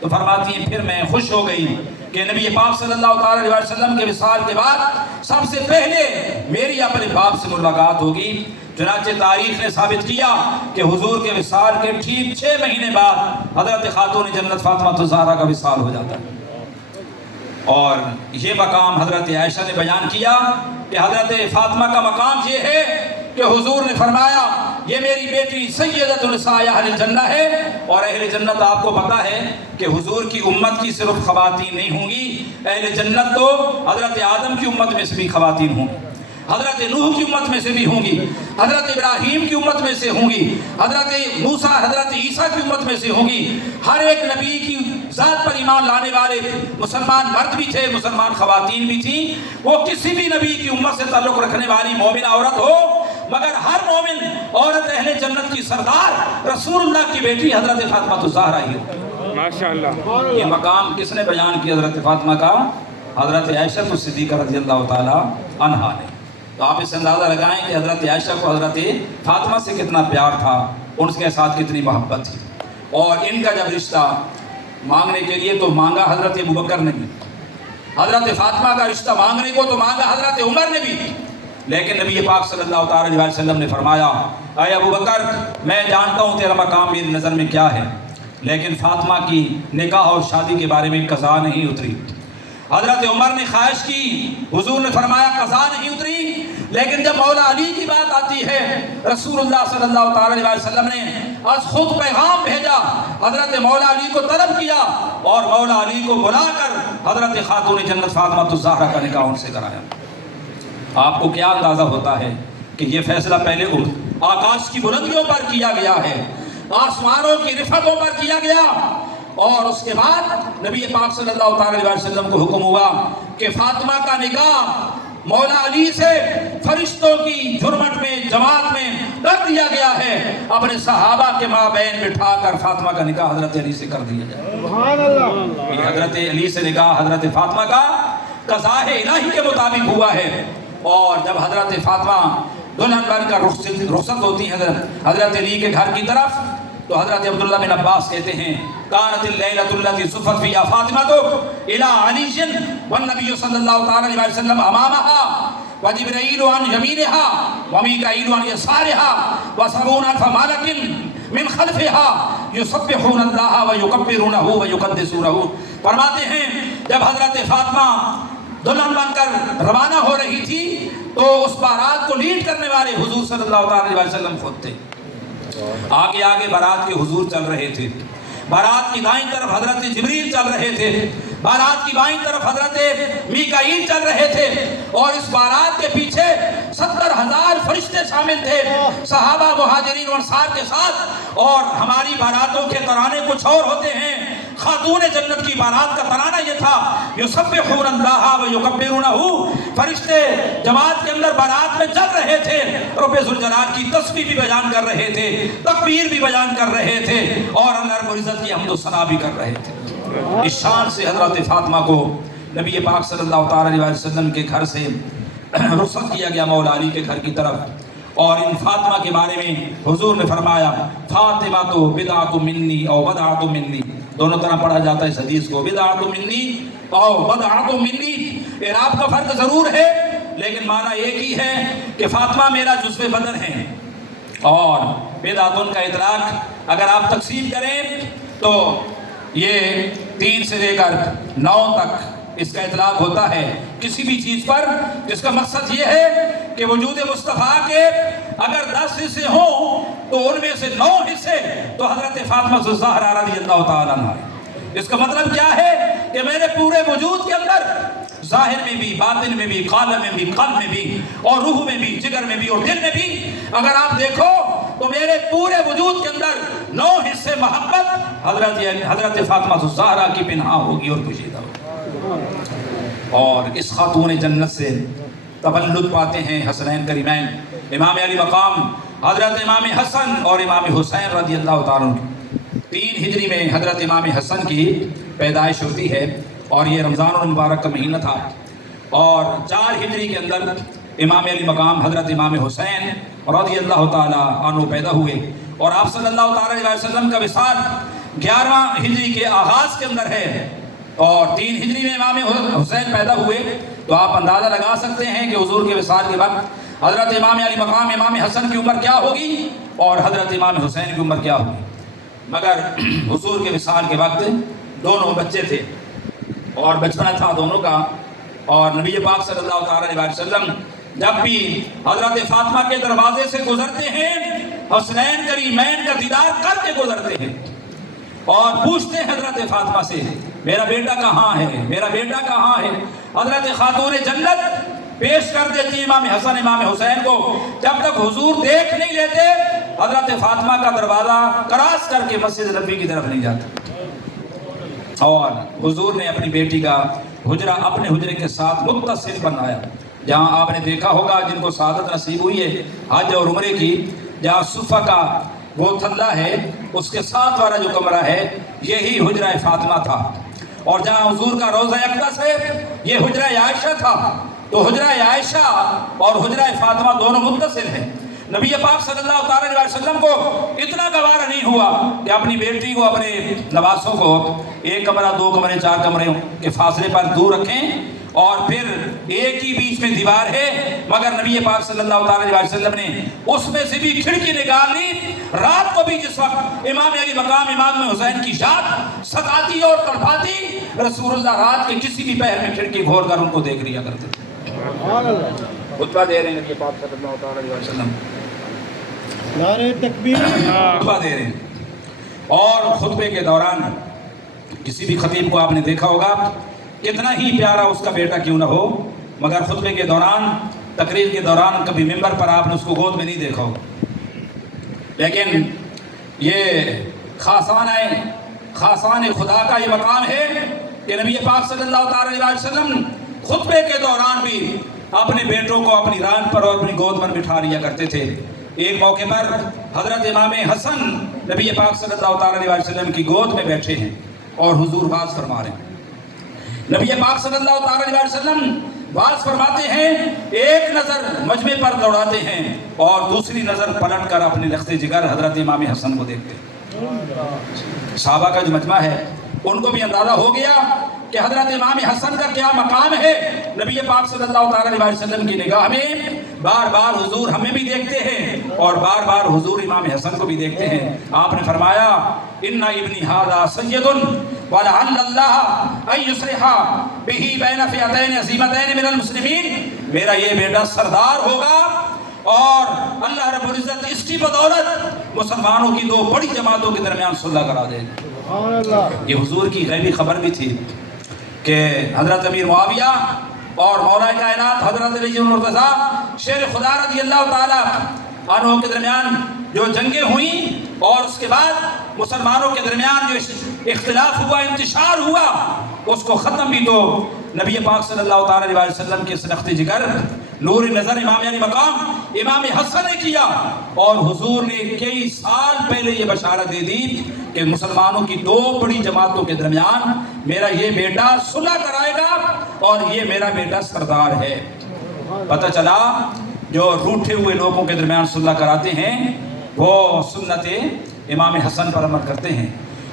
تو فرماتی ہیں پھر میں خوش ہو گئی کہ نبی پاک صلی اللہ تعالیٰ علیہ وسلم کے وصال کے بعد سب سے پہلے میری اپنے باپ سے ملاقات ہوگی۔ چنانچہ تاریخ نے ثابت کیا کہ حضور کے وصال کے ٹھیک 6 مہینے بعد حضرت خاتون جنت فاطمہ الزہرا کا وصال ہو جاتا ہے۔ اور یہ مقام حضرت عائشہ نے بیان کیا کہ حضرت فاطمہ کا مقام یہ ہے کہ حضور نے فرمایا یہ میری بیٹی سیدۃ النساء اہل جنہ ہے، اور اہل جنت آپ کو پتہ ہے کہ حضور کی امت کی صرف خواتین نہیں ہوں گی، اہل جنت تو حضرت آدم کی امت میں سے بھی خواتین ہوں گی، حضرت نوح کی امت میں سے بھی ہوں گی، حضرت ابراہیم کی امت میں سے ہوں گی، حضرت موسیٰ حضرت عیسیٰ کی امت میں سے ہوں گی۔ ہر ایک نبی کی ذات پر ایمان لانے والے مسلمان مرد بھی تھے، مسلمان خواتین بھی تھیں، وہ کسی بھی نبی کی امت سے تعلق رکھنے والی مومن عورت ہو، مگر ہر مومن عورت اہل جنت کی سردار رسول اللہ کی بیٹی حضرت فاطمہ الزہرا ہی ہوتی۔ ماشاءاللہ۔ یہ مقام کس نے بیان کیا حضرت فاطمہ کا؟ حضرت عائشہ صدیقہ رضی اللہ تعالی عنہا نے۔ تو آپ اس سے اندازہ لگائیں کہ حضرت عائشہ کو حضرت فاطمہ سے کتنا پیار تھا، ان کے ساتھ کتنی محبت تھی۔ اور ان کا جب رشتہ مانگنے کے لیے تو مانگا حضرت ابوبکر نے بھی، حضرت فاطمہ کا رشتہ مانگنے کو تو مانگا حضرت عمر نے بھی، لیکن نبی پاک صلی اللہ علیہ وسلم نے فرمایا اے ابوبکر میں جانتا ہوں تیرا مقام میری نظر میں کیا ہے، لیکن فاطمہ کی نکاح اور شادی کے بارے میں قضا نہیں اتری۔ حضرت عمر نے خواہش کی، حضور نے فرمایا قضا نہیں اتری، لیکن جب مولا علی کی بات آتی ہے رسول اللہ صلی اللہ علیہ وسلم نے از خود پیغام بھیجا، حضرت مولا علی کو طلب کیا اور مولا علی کو بلا کر حضرت خاتون جنت فاطمہ الزہرا کا نکاح ان سے کرایا۔ آپ کو کیا اندازہ ہوتا ہے کہ یہ فیصلہ پہلے آکاش کی بلندیوں پر کیا گیا ہے، آسمانوں کی رفعتوں پر کیا گیا، اور اس کے بعد نبی پاک صلی اللہ علیہ وسلم کو حکم ہوا کہ فاطمہ کا نکاح مولا علی سے فرشتوں کی جھرمٹ میں جماعت میں کر دیا گیا ہے، اپنے صحابہ کے مابین بٹھا کر فاطمہ کا نکاح حضرت علی سے کر دیا جائے۔ سبحان اللہ۔ یہ حضرت علی سے نکاح حضرت فاطمہ کا قضاء الہی کے مطابق ہوا ہے۔ اور جب حضرت فاطمہ دلہن بن کر رخصت ہوتی ہیں حضرت علی کے گھر کی طرف، تو حضرت عبداللہ بن عباس کہتے ہیں کانت اللیلۃ التی صفت فیہا فاطمہ الی علی والنبی صلی اللہ علیہ وسلم امامہا وجبرائیل عن یمینہا ومیکائیل عن یسارہا وسبعون الف ملک من خلفہا یسبحون اللہ ویکبرونہ ویقدسونہ۔ فرماتے ہیں جب حضرت فاطمہ دلہن بن کر روانہ ہو رہی تھی تو اس بارات کو لیڈ کرنے والے حضور صلی اللہ علیہ وسلم خود تھے۔ آگے آگے بارات کے حضور چل رہے تھے، بارات کی دائیں طرف حضرت جبریل چل رہے تھے، بارات کی بائیں طرف حضرت میکائیل چل رہے تھے، اور اس بارات کے پیچھے 70,000 فرشتے شامل تھے صحابہ مہاجرین و انصار کے ساتھ۔ اور ہماری باراتوں کے ترانے کچھ اور ہوتے ہیں، خاتون جنت کی بارات کا ترانہ یہ تھا یسبحون اللہ ویکبرونہ۔ فرشتے جماعت کے اندر بارات میں چل رہے تھے، رب ذوالجلال کی تسبیح بھی بیان کر رہے تھے، تکبیر بھی بیان کر رہے تھے، اور اللہ رب العزت کی حمد و ثنا بھی کر رہے تھے۔ اس شان سے حضرت فاطمہ کو نبی پاک صلی اللہ علیہ وسلم کے گھر سے رخصت کیا گیا مولا علی کے گھر کی طرف۔ اور ان فاطمہ کے بارے میں حضور نے فرمایا فاطمہ تو بدعۃ منی او بدعۃ منی، دونوں طرح پڑھا جاتا ہے اس حدیث کو، بدعۃ منی او بدعۃ منی۔ اعراب کا فرق ضرور ہے لیکن معنی ایک ہی ہے کہ فاطمہ میرا جزو بدن ہے، اور بدعۃ کا اطلاق اگر آپ تقسیم کریں تو یہ 3 سے لے کر 9 تک اس کا اطلاق ہوتا ہے کسی بھی چیز پر، جس کا مقصد یہ ہے کہ وجود مصطفیٰ کے اگر 10 حصے ہوں تو ان میں سے 9 حصے تو حضرت فاطمہ الزہرا رضی اللہ تعالیٰ عنہا ہے۔ اس کا مطلب کیا ہے کہ میرے پورے وجود کے اندر ظاہر میں بھی، باطن میں بھی، قالب میں بھی، قلب میں بھی، اور روح میں بھی، جگر میں بھی، اور دل میں بھی اگر آپ دیکھو تو میرے پورے وجود کے اندر 9 حصے محبت حضرت فاطمہ الزہرا کی پنہا ہوگی اور پوشیدہ ہوگی۔ اور اس خاتون جنت سے تولد پاتے ہیں حسنین کریمین، امام علی مقام حضرت امام حسن اور امام حسین رضی اللہ تعالیٰ عنہ۔ 3 ہجری میں حضرت امام حسن کی پیدائش ہوتی ہے، اور یہ رمضان المبارک کا مہینہ تھا، اور 4 ہجری کے اندر امام علی مقام حضرت امام حسین رضی اللہ تعالیٰ عنہ پیدا ہوئے، اور آپ صلی اللہ تعالیٰ علیہ وسلم کا وصال 11 ہجری کے آغاز کے اندر ہے، اور 3 ہجری میں امام حسین پیدا ہوئے۔ تو آپ اندازہ لگا سکتے ہیں کہ حضور کے وصال کے وقت حضرت امام علی مقام امام حسن کی عمر کیا ہوگی اور حضرت امام حسین کی عمر کیا ہوگی۔ مگر حضور کے وصال کے وقت دونوں بچے تھے، اور بچپنا تھا دونوں کا، اور نبی پاک صلی اللہ علیہ وسلم جب بھی حضرت فاطمہ کے دروازے سے گزرتے ہیں حسنین کریمین کا دیدار کر کے گزرتے ہیں اور پوچھتے ہیں حضرت فاطمہ سے میرا بیٹا کہاں ہے، میرا بیٹا کہاں ہے۔ حضرت خاتون جنت پیش کر دیتی امام حسن امام حسین کو، جب تک حضور دیکھ نہیں لیتے حضرت فاطمہ کا دروازہ کراس کر کے مسجد نبوی کی طرف نہیں جاتا، اور حضور نے اپنی بیٹی کا حجرہ اپنے حجرے کے ساتھ متصل بنایا، جہاں آپ نے دیکھا ہوگا جن کو سعادت نصیب ہوئی ہے حج اور عمرے کی، جہاں صفہ کا وہ تھلہ ہے اس کے ساتھ والا جو کمرہ ہے یہی حجرہ فاطمہ تھا، اور جہاں حضور کا روضہ اقدس ہے یہ حجرہ عائشہ تھا۔ تو حجرہ عائشہ اور حجرہ فاطمہ دونوں متصل ہیں۔ نبی پاک صلی اللہ علیہ وسلم کو اتنا گوارا نہیں ہوا کہ اپنی بیٹی کو اپنے نواسوں کو ایک کمرہ، دو کمرے، چار کمرے کے فاصلے پر دور رکھیں اور پھر ایک ہی بیچ میں دیوار ہے، مگر نبی پاک صلی اللہ علیہ وسلم نے اس میں سے بھی کھڑکی نکال لی۔ رات کو بھی جس وقت امام علی مقام امام حسین کی ذات ستاتی اور تڑپاتی، رسول اللہ رات کے کسی بھی پہر میں کھڑکی کھول کر ان کو دیکھ لیا کرتے تھے۔ خطبہ دے رہے ہیں نبی پاک صلی اللہ علیہ وسلم، نعرہ تکبیر، خطبہ دے رہے ہیں، اور خطبے کے دوران کسی بھی خطیب کو آپ نے دیکھا ہوگا کتنا ہی پیارا اس کا بیٹا کیوں نہ ہو، مگر خطبے کے دوران، تقریر کے دوران کبھی ممبر پر آپ نے اس کو گود میں نہیں دیکھا ہو۔ لیکن یہ خاصان خدا کا یہ مقام ہے کہ نبی پاک صلی اللہ علیہ وسلم خطبے کے دوران بھی اپنے بیٹوں کو اپنی ران پر اور اپنی گود پر بٹھا لیا کرتے تھے۔ ایک موقع پر حضرت امام حسن نبی پاک صلی اللہ علیہ وسلم کی گود میں بیٹھے ہیں اور حضور باز فرما رہے ہیں۔ نبی پاک صلی اللہ علیہ وسلم باز فرماتے ہیں، ایک نظر مجمع پر دوڑاتے ہیں اور دوسری نظر پلٹ کر اپنے لخت جگر حضرت امام حسن کو دیکھتے ہیں۔ صحابہ کا جو مجمع ہے ان کو بھی اندازہ ہو گیا کہ حضرت امام حسن کا کیا مقام ہے۔ نبی پاک صلی اللہ علیہ وسلم کی نگاہ میں بار بار حضور ہمیں بھی دیکھتے ہیں اور بار بار حضور امام حسن کو بھی دیکھتے ہیں۔ آپ نے فرمایا ان ابنی ھذا سید ولعل اللہ ان یصلح بہ بین فئتین عظیمتین من المسلمین، میرا یہ بیٹا سردار ہوگا اور اللہ رب العزت اس کی بدولت مسلمانوں کی دو بڑی جماعتوں کے درمیان صلح کرا دے گا۔ یہ حضور کی غیبی خبر بھی تھی کہ حضرت امیر معاویہ اور مولا کائنات حضرت علی المرتضیٰ شیر خدا رضی اللہ تعالیٰ عنہ کے درمیان جو جنگیں ہوئیں اور اس کے بعد مسلمانوں کے درمیان جو اختلاف ہوا، انتشار ہوا، اس کو ختم بھی تو نبی پاک صلی اللہ علیہ وسلم کے سنخت جگر نور نظر امام علی مقام امام حسن نے کیا، اور حضور نے کئی سال پہلے یہ بشارت دے دی کہ مسلمانوں کی دو بڑی جماعتوں کے درمیان میرا یہ بیٹا صلح کرائے گا اور یہ میرا بیٹا سردار ہے۔ پتہ چلا جو روٹھے ہوئے لوگوں کے درمیان صلح کراتے ہیں وہ سنت امام حسن پر عمل کرتے ہیں،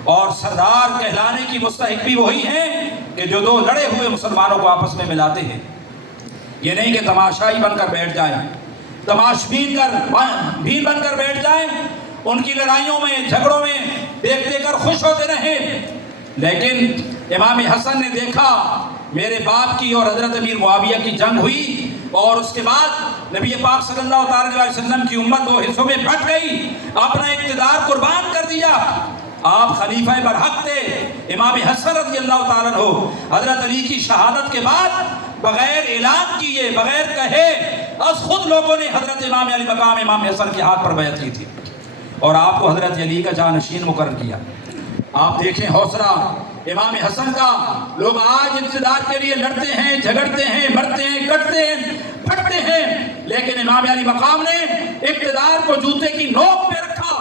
اور سردار کہلانے کی مستحق بھی وہی ہیں کہ جو دو لڑے ہوئے مسلمانوں کو آپس میں ملاتے ہیں۔ یہ نہیں کہ تماشائی بن کر بیٹھ جائیں، تماشبین بن کر بیٹھ جائیں، ان کی لڑائیوں میں جھگڑوں میں دیکھ کر خوش ہوتے رہیں۔ لیکن امام حسن نے دیکھا میرے باپ کی اور حضرت امیر معاویہ کی جنگ ہوئی، اور اس کے بعد نبی پاک صلی اللہ علیہ وسلم کی امت دو حصوں میں بٹ گئی، اپنا اقتدار قربان کر دیا۔ آپ خلیفہ برحق تھے، امام حسن رضی اللہ تعالیٰ عنہ حضرت علی کی شہادت کے بعد بغیر اعلان کیے، بغیر کہے از خود لوگوں نے حضرت امام علی مقام امام حسن کے ہاتھ پر بیعت کی تھی اور آپ کو حضرت علی کا جانشین مقرر کیا۔ آپ دیکھیں حوصلہ امام حسن کا، لوگ آج اقتدار کے لیے لڑتے ہیں، جھگڑتے ہیں، مرتے ہیں، کٹتے ہیں، پھٹتے ہیں، لیکن امام علی مقام نے اقتدار کو جوتے کی نوک پہ رکھا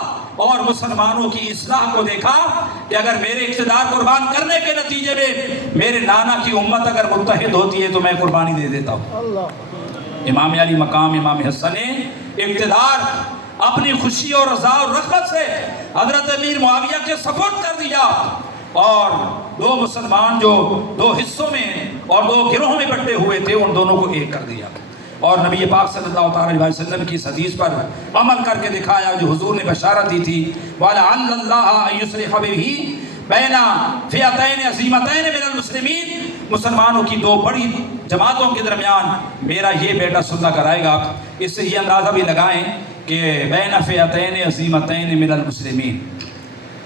اور مسلمانوں کی اصلاح کو دیکھا کہ اگر میرے اقتدار قربان کرنے کے نتیجے میں میرے نانا کی امت اگر متحد ہوتی ہے تو میں قربانی دے دیتا ہوں۔ امام علی مقام امام حسن نے اقتدار اپنی خوشی اور رضا اور رغبت سے حضرت امیر معاویہ کے سپرد کر دیا، اور دو مسلمان جو دو حصوں میں اور دو گروہوں میں بٹے ہوئے تھے ان دونوں کو ایک کر دیا، اور نبی پاک صلی اللہ علیہ وسلم کی اس حدیث پر عمل کر کے دکھایا جو حضور نے بشارت دی تھی وَلَعَلَّ اللَّهَ أَن يُصْلِحَ بِهِ بَيْنَ فِئَتَيْنِ عَظِیمَتَيْنِ مِنَ الْمُسْلِمِينَ، مسلمانوں کی دو بڑی جماعتوں کے درمیان میرا یہ بیٹا صلح کرائے گا۔ اس سے یہ اندازہ بھی لگائیں کہ بین فئتین عظیمتین من المسلمین،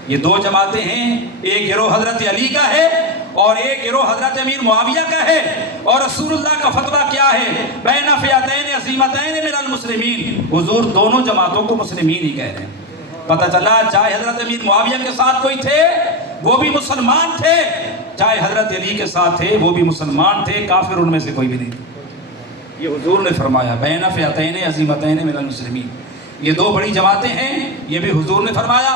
یہ دو جماعتیں ہیں، ایک گروہ حضرت علی کا ہے اور ایک گروہ حضرت امیر معاویہ کا ہے، اور رسول اللہ کا فتویٰ کیا ہے؟ بین فئتین عظیمتین من المسلمین، حضور دونوں جماعتوں کو مسلمین ہی کہہ رہے ہیں۔ پتہ چلا چاہے حضرت امیر معاویہ کے ساتھ کوئی تھے وہ بھی مسلمان تھے، چاہے حضرت علی کے ساتھ تھے وہ بھی مسلمان تھے، کافر ان میں سے کوئی بھی نہیں تھا۔ یہ حضور نے فرمایا بین فئتین عظیمتین من المسلمین، یہ دو بڑی جماعتیں ہیں، یہ بھی حضور نے فرمایا۔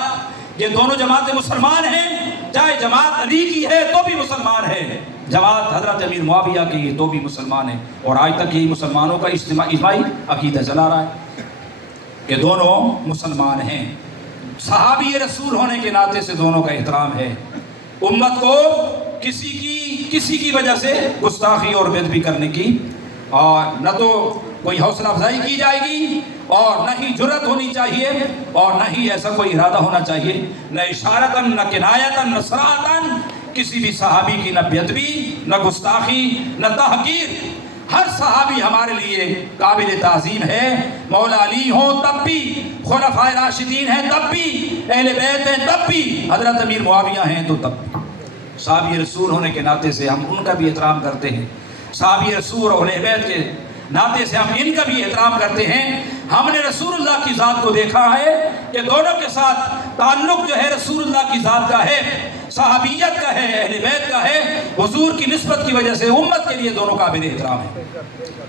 یہ دونوں جماعتیں مسلمان ہیں، چاہے جماعت علی کی ہے تو بھی مسلمان ہے، جماعت حضرت امیر معاویہ کی ہے تو بھی مسلمان ہے، اور آج تک یہی مسلمانوں کا اجماعی عقیدہ چلا رہا ہے کہ دونوں مسلمان ہیں۔ صحابی رسول ہونے کے ناطے سے دونوں کا احترام ہے۔ امت کو کسی کی وجہ سے گستاخی اور بے ادبی کرنے کی اور نہ تو کوئی حوصلہ افزائی کی جائے گی، اور نہ ہی جرأت ہونی چاہیے، اور نہ ہی ایسا کوئی ارادہ ہونا چاہیے، نہ اشارتاً نہ کنایتاً نہ صراحتاً کسی بھی صحابی کی نہ بے ادبی، نہ گستاخی، نہ تحقیر۔ ہر صحابی ہمارے لیے قابل تعظیم ہے، مولا علی ہوں تب بھی، خلفائے راشدین ہیں تب بھی، اہل بیت ہیں تب بھی، حضرت امیر معاویہ ہیں تو تب بھی۔ صحابی رسول ہونے کے ناطے سے ہم ان کا بھی احترام کرتے ہیں، صحابی رسول اور اہل بیت کے ناطے سے ہم ان کا بھی احترام کرتے ہیں۔ ہم نے رسول اللہ کی ذات کو دیکھا ہے کہ دونوں کے ساتھ تعلق جو ہے رسول اللہ کی ذات کا ہے، صحابیت کا ہے، اہل بیت کا ہے، حضور کی نسبت کی وجہ سے امت کے لیے دونوں قابل احترام ہے۔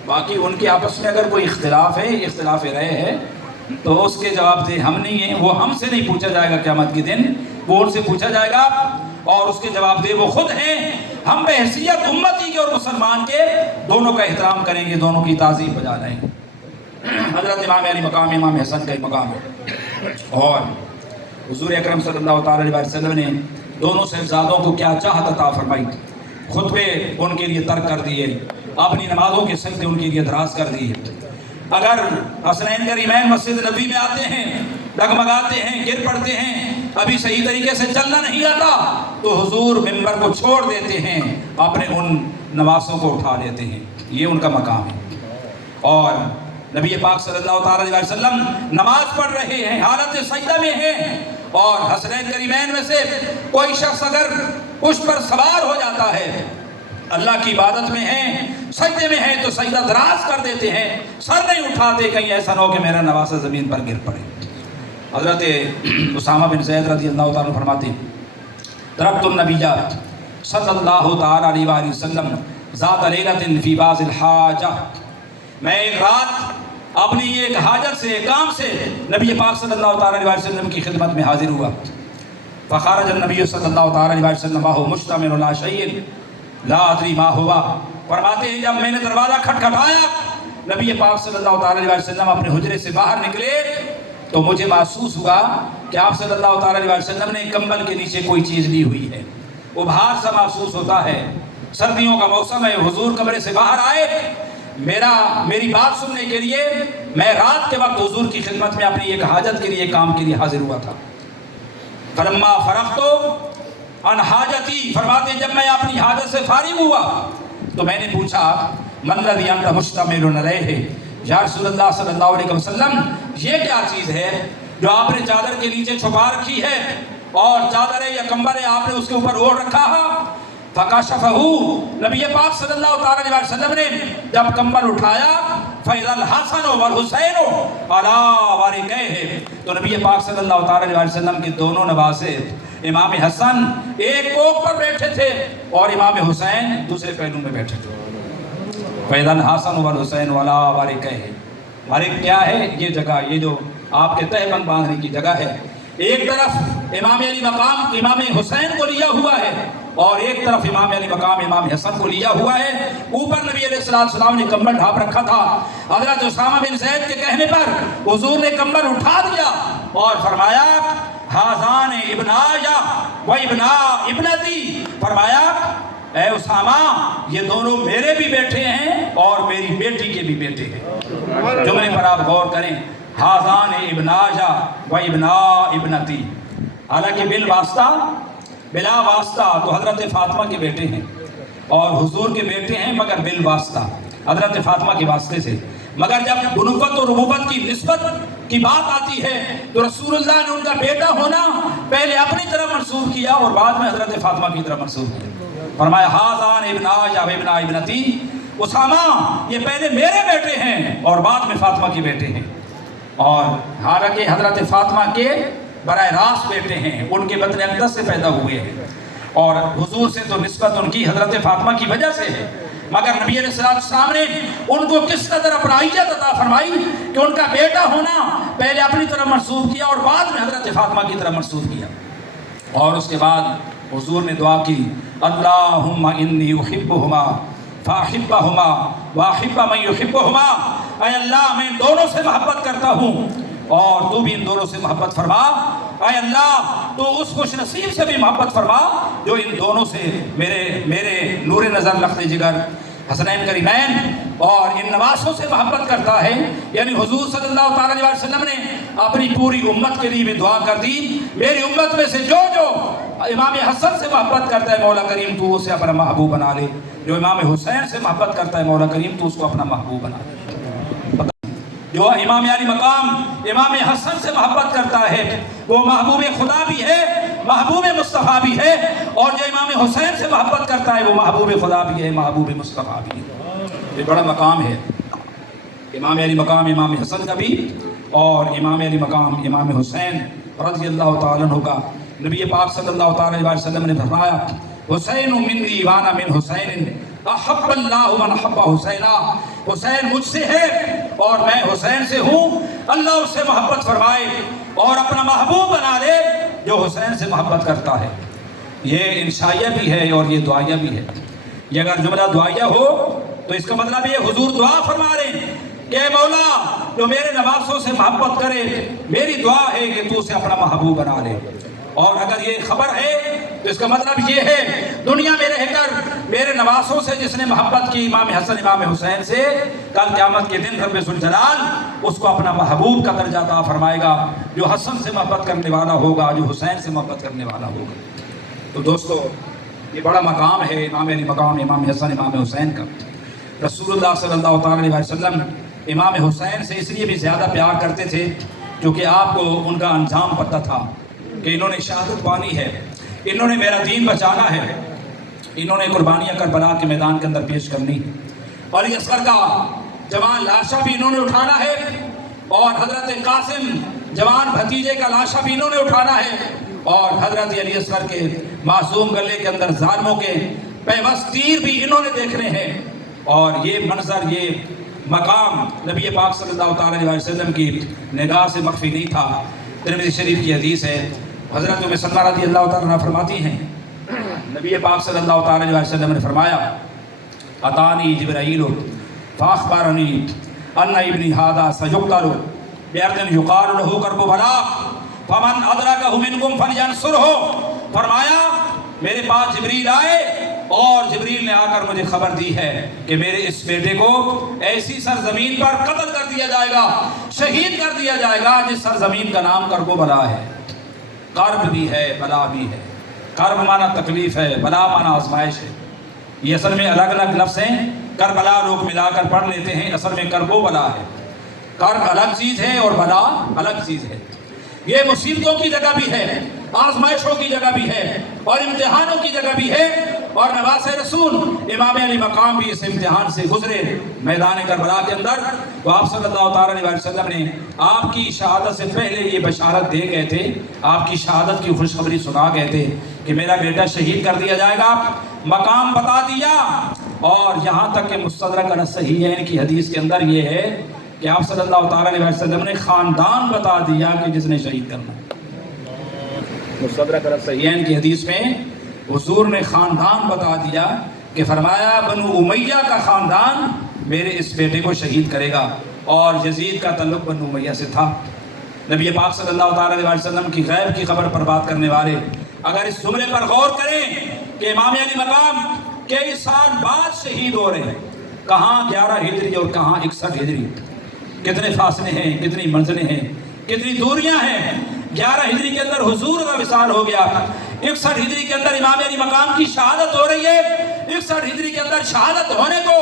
باقی ان کے آپس میں اگر کوئی اختلاف ہے، اختلاف رائے ہے، تو اس کے جواب دہ ہم نہیں ہیں، وہ ہم سے نہیں پوچھا جائے گا قیامت کے دن، وہ ان سے پوچھا جائے گا، اور اس کے جواب دہ وہ خود ہیں۔ ہم بحیثیت امتی کے اور مسلمان کے دونوں کا احترام کریں گے، دونوں کی تعظیم بجا لائیں گے۔ حضرت امام علی مقام امام حسن کا مقام ہے، اور حضور اکرم صلی اللہ تعالی علیہ وسلم نے دونوں صاحبزادوں کو کیا چاہت عطا فرمائی، خطبے ان کے لیے ترک کر دیے، اپنی نمازوں کے سجدے ان کے لیے دراز کر دیے۔ اگر حسنین کریمین مسجد نبوی میں آتے ہیں، ڈگمگاتے ہیں، گر پڑتے ہیں، ابھی صحیح طریقے سے چلنا نہیں آتا، تو حضور منبر کو چھوڑ دیتے ہیں، اپنے ان نواسوں کو اٹھا لیتے ہیں، یہ ان کا مقام ہے۔ اور نبی پاک صلی اللہ تعالی علیہ وسلم نماز پڑھ رہے ہیں، حالت سجدہ میں ہیں، اور حسنین کریمین میں سے کوئی شخص اگر اس پر سوار ہو جاتا ہے، اللہ کی عبادت میں ہیں، سجدے میں ہیں، تو سجدہ دراز کر دیتے ہیں، سر نہیں اٹھاتے، کہیں ایسا نہ ہو کہ میرا نواسہ زمین پر گر پڑے۔ حضرت اسامہ بن زید رضی اللہ تعالیٰ فرماتے ہیں، ترکت النبی صلی اللہ تعالیٰ علیہ وآلہ وسلم ذات لیلۃ فی بعض الحاجہ، میں ایک رات اپنی ایک حاجت سے، کام سے نبی پاک صلی اللہ تعالیٰ علیہ وسلم کی خدمت میں حاضر ہوا۔ فخرج النبی صلی اللہ تعالیٰ علیہ وسلم وہو مشتمل لا شیء لا ادری ما ہوا، فرماتے ہیں جب میں نے دروازہ کھٹکھٹایا، نبی پاک صلی اللہ تعالیٰ علیہ وسلم اپنے حجرے سے باہر نکلے، تو مجھے محسوس ہوا کہ آپ صلی اللہ تعالیٰ علیہ وسلم نے کمبل کے نیچے کوئی چیز لی ہوئی ہے، ابھار سا محسوس ہوتا ہے، سردیوں کا موسم ہے، حضور کمرے سے باہر آئے، میری بات سننے کے لیے، میں رات کے وقت حضور کی خدمت میں اپنی ایک حاجت کے لیے، کام کے لیے حاضر ہوا تھا۔ فلما فرغت عن حاجتی، فرماتے جب میں اپنی حاجت سے فارغ ہوا تو میں نے پوچھا، من الذی انت مشتمل علیہ، یا رسول اللہ صلی اللہ علیہ وسلم یہ کیا چیز ہے جو آپ نے چادر کے نیچے چھپا رکھی ہے، اور چادر ہے یا کمبل ہے آپ نے اس کے اوپر اوڑھ رکھا ہے؟ فکشفہ، نبی پاک صلی اللہ تعالی علیہ وسلم نے جب کمبل اٹھایا، فَإِذَا الْحَسَنُ وَالْحُسَيْنُ عَلَىٰ وَارِكَيْهِ، تو نبی پاک صلی اللہ تعالی علیہ وسلم کے دونوں نواسے، امام حسن ایک کوکھ پر بیٹھے تھے اور امام حسین دوسرے پہلو میں بیٹھے تھے۔ فَإِذَا الْحَسَنُ وَالْحُسَيْنُ عَلَىٰ وَارِكَيْهِ، وارک کیا ہے؟ یہ جگہ، یہ جو آپ کے تہ بند باندھنے کی جگہ ہے، ایک طرف امام علی مقام امام حسین کو لیا ہوا ہے، اور ایک طرف امام علی مقام امام حسن کو لیا ہوا ہے۔ اوپر نبی علیہ السلام نے کمبل ڈھانپ رکھا تھا، حضرت اسامہ بن زید کے کہنے پر حضور نے کمبل اٹھا دیا اور فرمایا، ہذان ابنایا و ابنا ابنتی، فرمایا اے اسامہ یہ دونوں میرے بھی بیٹے ہیں اور میری بیٹی کے بھی بیٹے ہیں۔ جملے پر آپ غور کریں، ہذان ابنایا و ابنا ابنتی، حالانکہ بلا واسطہ تو حضرت فاطمہ کے بیٹے ہیں، اور حضور کے بیٹے ہیں مگر بالواسطہ، حضرت فاطمہ کے واسطے سے۔ مگر جب بنوت اور ربوبت کی نسبت کی بات آتی ہے تو رسول اللہ نے ان کا بیٹا ہونا پہلے اپنی طرف منسوب کیا اور بعد میں حضرت فاطمہ کی طرف منسوب کیا۔ فرمایا ہاذان ابنا یا ابنا ابنتی، اسامہ یہ پہلے میرے بیٹے ہیں اور بعد میں فاطمہ کے بیٹے ہیں۔ اور حالانکہ حضرت فاطمہ کے براہ راست بیٹے ہیں، ان کے بطن اقدس سے پیدا ہوئے ہیں، اور حضور سے تو نسبت ان کی حضرت فاطمہ کی وجہ سے ہے، مگر نبی علیہ السلام نے ان کو کس قدر اپنائیت عطا فرمائی کہ ان کا بیٹا ہونا پہلے اپنی طرف منسوب کیا اور بعد میں حضرت فاطمہ کی طرف منسوب کیا۔ اور اس کے بعد حضور نے دعا کی، اللہم انی احبہما فاحبہما واحب من یحبہما، اے اللہ میں ان دونوں سے محبت کرتا ہوں اور تو بھی ان دونوں سے محبت فرما، اے اللہ تو اس خوش نصیب سے بھی محبت فرما جو ان دونوں سے میرے نور نظر لخت جگر حسنین کریمین اور ان نواسوں سے محبت کرتا ہے۔ یعنی حضور صلی اللہ تعالیٰ علیہ وسلم نے اپنی پوری امت کے لیے بھی دعا کر دی، میری امت میں سے جو امام حسن سے محبت کرتا ہے مولا کریم تو اسے اپنا محبوب بنا لے، جو امام حسین سے محبت کرتا ہے مولا کریم تو اس کو اپنا محبوب بنا لے۔ جو امام علی مقام امام حسن سے محبت کرتا ہے وہ محبوب خدا بھی ہے، محبوب مصطفیٰ بھی ہے، اور جو امام حسین سے محبت کرتا ہے وہ محبوب خدا بھی ہے، محبوب مصطفیٰ بھی ہے۔ یہ بڑا مقام ہے امام علی مقام امام حسن کا بھی اور امام علی مقام امام حسین رضی اللہ تعالیٰ عنہ کا۔ نبی پاک صلی اللہ تعالیٰ علیہ وسلم نے فرمایا، حسین منی وانا من حسین احب اللہ من احب حسینا، حسین مجھ سے ہے اور میں حسین سے ہوں، اللہ اس سے محبت فرمائے اور اپنا محبوب بنا لے جو حسین سے محبت کرتا ہے۔ یہ انشائیہ بھی ہے اور یہ دعائیہ بھی ہے۔ یہ اگر جملہ دعائیہ ہو تو اس کا مطلب یہ حضور دعا فرما رہے ہیں کہ اے مولا جو میرے نواسوں سے محبت کرے میری دعا ہے کہ تو اسے اپنا محبوب بنا لے، اور اگر یہ خبر ہے تو اس کا مطلب یہ ہے دنیا میں رہ کر میرے نواسوں سے جس نے محبت کی امام حسن امام حسین سے، کل قیامت کے دن رب ذوالجلال اس کو اپنا محبوب کا درجہ عطا فرمائے گا، جو حسن سے محبت کرنے والا ہوگا، جو حسین سے محبت کرنے والا ہوگا۔ تو دوستو یہ بڑا مقام ہے امام علی مقام امام حسن امام حسین کا۔ رسول اللہ صلی اللہ تعالیٰ علیہ وسلم امام حسین سے اس لیے بھی زیادہ پیار کرتے تھے کیونکہ آپ کو ان کا انجام پتہ تھا کہ انہوں نے شہادت پانی ہے، انہوں نے میرا دین بچانا ہے، انہوں نے قربانیاں کربلا کے میدان کے اندر پیش کرنی، اور یہ اصغر کا جوان لاشا بھی انہوں نے اٹھانا ہے، اور حضرت قاسم جوان بھتیجے کا لاشا بھی انہوں نے اٹھانا ہے، اور حضرت علی اصغر کے معصوم گلے کے اندر ظالموں کے پیوست تیر بھی انہوں نے دیکھنے ہیں۔ اور یہ منظر یہ مقام نبی پاک صلی اللہ تعالیٰ علیہ وسلم کی نگاہ سے مخفی نہیں تھا۔ ترمذی شریف کی حدیث ہے، حضرت ام سلمہ رضی اللہ تعالیٰ عنہ فرماتی ہیں نبی پاک صلی اللہ تعالیٰ علیہ وسلم نے فرمایا، اتانی جبرائیل فاخبرنی ان ابنی ھذا سیقتل بارض یقال له کربلا فمن ادرکہ منکم فلینصرہ۔ فرمایا میرے پاس جبریل آئے اور جبریل نے آ کر مجھے خبر دی ہے کہ میرے اس بیٹے کو ایسی سرزمین پر قتل کر دیا جائے گا، شہید کر دیا جائے گا جس سرزمین کا نام کرب و بلا ہے۔ کرب بھی ہے بلا بھی ہے، کرب مانا تکلیف ہے، بلا مانا آزمائش ہے۔ یہ اصل میں الگ الگ لفظ ہیں، کربلا لوگ ملا کر پڑھ لیتے ہیں، اصل میں کرب و بلا ہے۔ کرب الگ چیز ہے اور بلا الگ چیز ہے۔ یہ مصیبتوں کی جگہ بھی ہے، آزمائشوں کی جگہ بھی ہے اور امتحانوں کی جگہ بھی ہے، اور نواز رسول امام علی مقام بھی اس امتحان سے گزرے میدان کربلا کے اندر۔ تو آپ صلی اللہ تعالیٰ علیہ وسلم نے آپ کی شہادت سے پہلے یہ بشارت دے گئے تھے، آپ کی شہادت کی خوشخبری سنا گئے تھے کہ میرا بیٹا شہید کر دیا جائے گا، مقام بتا دیا۔ اور یہاں تک کہ مستدرک الصحیحین کی حدیث کے اندر یہ ہے کہ آپ صلی اللہ تعالیٰ علیہ وسلم نے خاندان بتا دیا کہ جس نے شہید کرنا۔ مستدرک الصحیحین کی حدیث میں حضور نے خاندان بتا دیا کہ فرمایا بنو امیہ کا خاندان میرے اس بیٹے کو شہید کرے گا، اور یزید کا تعلق بنو امیہ سے تھا۔ نبی پاک صلی اللہ تعالیٰ علیہ وسلم کی غیب کی خبر پر بات کرنے والے اگر اس جملے پر غور کریں کہ امام علی مقام کئی سال بعد شہید ہو رہے ہیں، کہاں 11 ہجری اور کہاں 61 ہجری، کتنے فاصلے ہیں، کتنی منزلیں ہیں، کتنی دوریاں ہیں۔ 11 ہجری کے اندر حضور کا وصال ہو گیا، 61 ہجری کے اندر امام علی مقام کی شہادت ہو رہی ہے۔ 61 ہجری کے اندر شہادت ہونے کو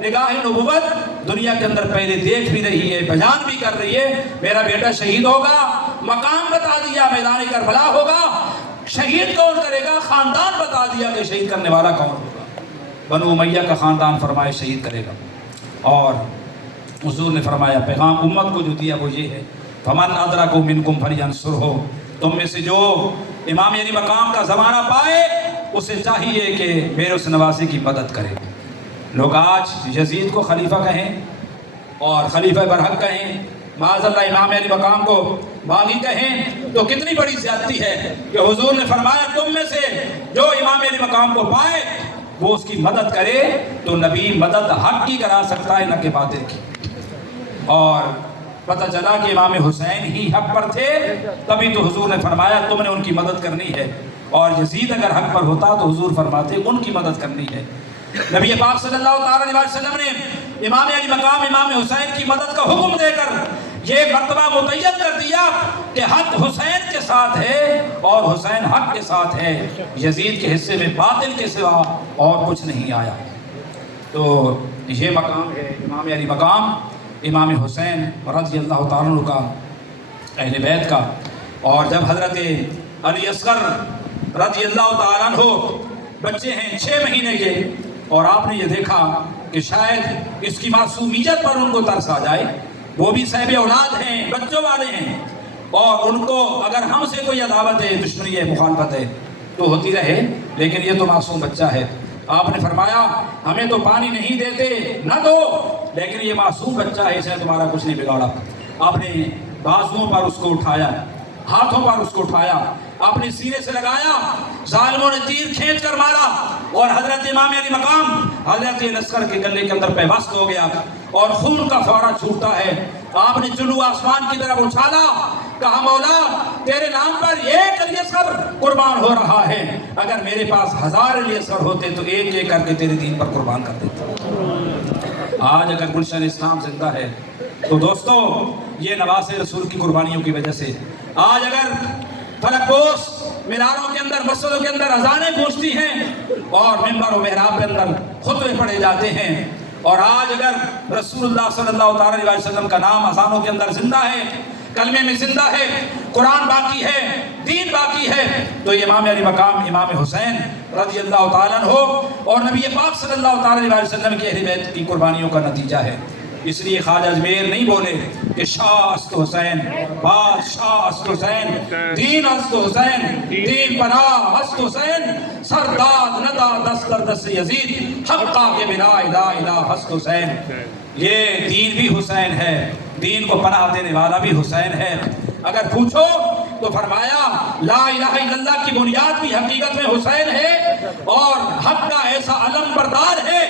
نگاہ نبوت دنیا کے اندر پہلے دیکھ بھی رہی ہے، بیان بھی کر رہی ہے، میرا بیٹا شہید ہوگا، مقام بتا دیا میدان کربلا ہوگا، شہید کون کرے گا، خاندان بتا دیا کہ شہید کرنے والا کون ہوگا، بنو امیہ کا خاندان فرمائے شہید کرے گا۔ اور حضور نے فرمایا پیغام امت کو جو دیا وہ یہ ہے، فمن ادرکہ منکم فلینصرہ، تم میں سے جو امام علی مقام کا زمانہ پائے اسے چاہیے کہ میرے اس نواسے کی مدد کرے۔ لوگ آج یزید کو خلیفہ کہیں اور خلیفہ برحق کہیں، معاذ اللہ امام علی مقام کو باغی کہیں، تو کتنی بڑی زیادتی ہے کہ حضور نے فرمایا تم میں سے جو امام علی مقام کو پائے وہ اس کی مدد کرے، تو نبی مدد حق کی کرا سکتا ہے نہ کہ باطل کی۔ اور پتہ چلا کہ امام حسین ہی حق پر تھے، تبھی تو حضور نے فرمایا تم نے ان کی مدد کرنی ہے، اور یزید اگر حق پر ہوتا تو حضور فرماتے ان کی مدد کرنی ہے۔ نبی پاک صلی اللہ علیہ وسلم نے امام علی مقام امام حسین کی مدد کا حکم دے کر یہ مرتبہ متعین کر دیا کہ حق حسین کے ساتھ ہے اور حسین حق کے ساتھ ہے، یزید کے حصے میں باطل کے سوا اور کچھ نہیں آیا۔ تو یہ مقام ہے امام علی مقام امام حسین رضی اللہ تعالیٰ عنہ کا، اہل بیت کا۔ اور جب حضرت علی اصغر رضی اللہ تعالیٰ عنہ بچے ہیں 6 مہینے کے، اور آپ نے یہ دیکھا کہ شاید اس کی معصومیت پر ان کو ترس آ جائے، وہ بھی صاحب اولاد ہیں، بچوں والے ہیں، اور ان کو اگر ہم سے کوئی عداوت ہے، دشمنی ہے، مخالفت ہے تو ہوتی رہے، لیکن یہ تو معصوم بچہ ہے۔ آپ نے فرمایا ہمیں تو پانی نہیں دیتے نہ دو، لیکن یہ معصوم بچہ ہے، اسے تمہارا کچھ نہیں بگاڑا۔ آپ نے بازوؤں پر اس کو اٹھایا، ہاتھوں پر اس کو اٹھایا، اپنے سینے سے لگایا، ظالموں نے تیر کھینچ کر مارا، اور حضرت امام علی مقام حضرت اصغر کے گلے کے اندر پیوست ہو گیا اور خون کا فوارہ چھوٹتا ہے۔ آپ نے چلو آسمان کی طرف اچھالا، کہا مولا تیرے نام پر ایک علی اصغر قربان ہو رہا ہے، اگر میرے پاس 1000 علی اصغر ہوتے تو ایک ایک کر کے تیرے دین پر قربان کر دیتا۔ آج اگر گلشن اسلام زندہ ہے تو دوستو یہ نواسے رسول کی قربانیوں کی وجہ سے۔ آج اگر فلک پوش میناروں کے اندر، مسجدوں کے اندر اذانیں گونجتی ہیں اور ممبر و محراب کے اندر خطبے پڑھے جاتے ہیں، اور آج اگر رسول اللہ صلی اللہ علیہ وسلم کا نام اذانوں کے اندر زندہ ہے، کلمے میں زندہ ہے، قرآن باقی ہے، دین باقی ہے، تو یہ امام علی مقام امام حسین رضی اللہ تعالیٰ عنہ اور نبی پاک صلی اللہ علیہ وسلم کے اہل بیت کی قربانیوں کا نتیجہ ہے۔ اس لیے خواجہ اجمیر نہیں بولے کہ شاہ است حسین، بادشاہ است حسین، دین است حسین، دین پناہ است حسین، سرداد ندا دست در دست یزید، حقا کے بنا الہ الہ است حسین۔ یہ دین بھی حسین ہے، دین کو پناہ دینے والا بھی حسین ہے۔ اگر پوچھو تو فرمایا لا الہ الا اللہ کی بنیاد بھی حقیقت میں حسین ہے، اور حق کا ایسا علم بردار ہے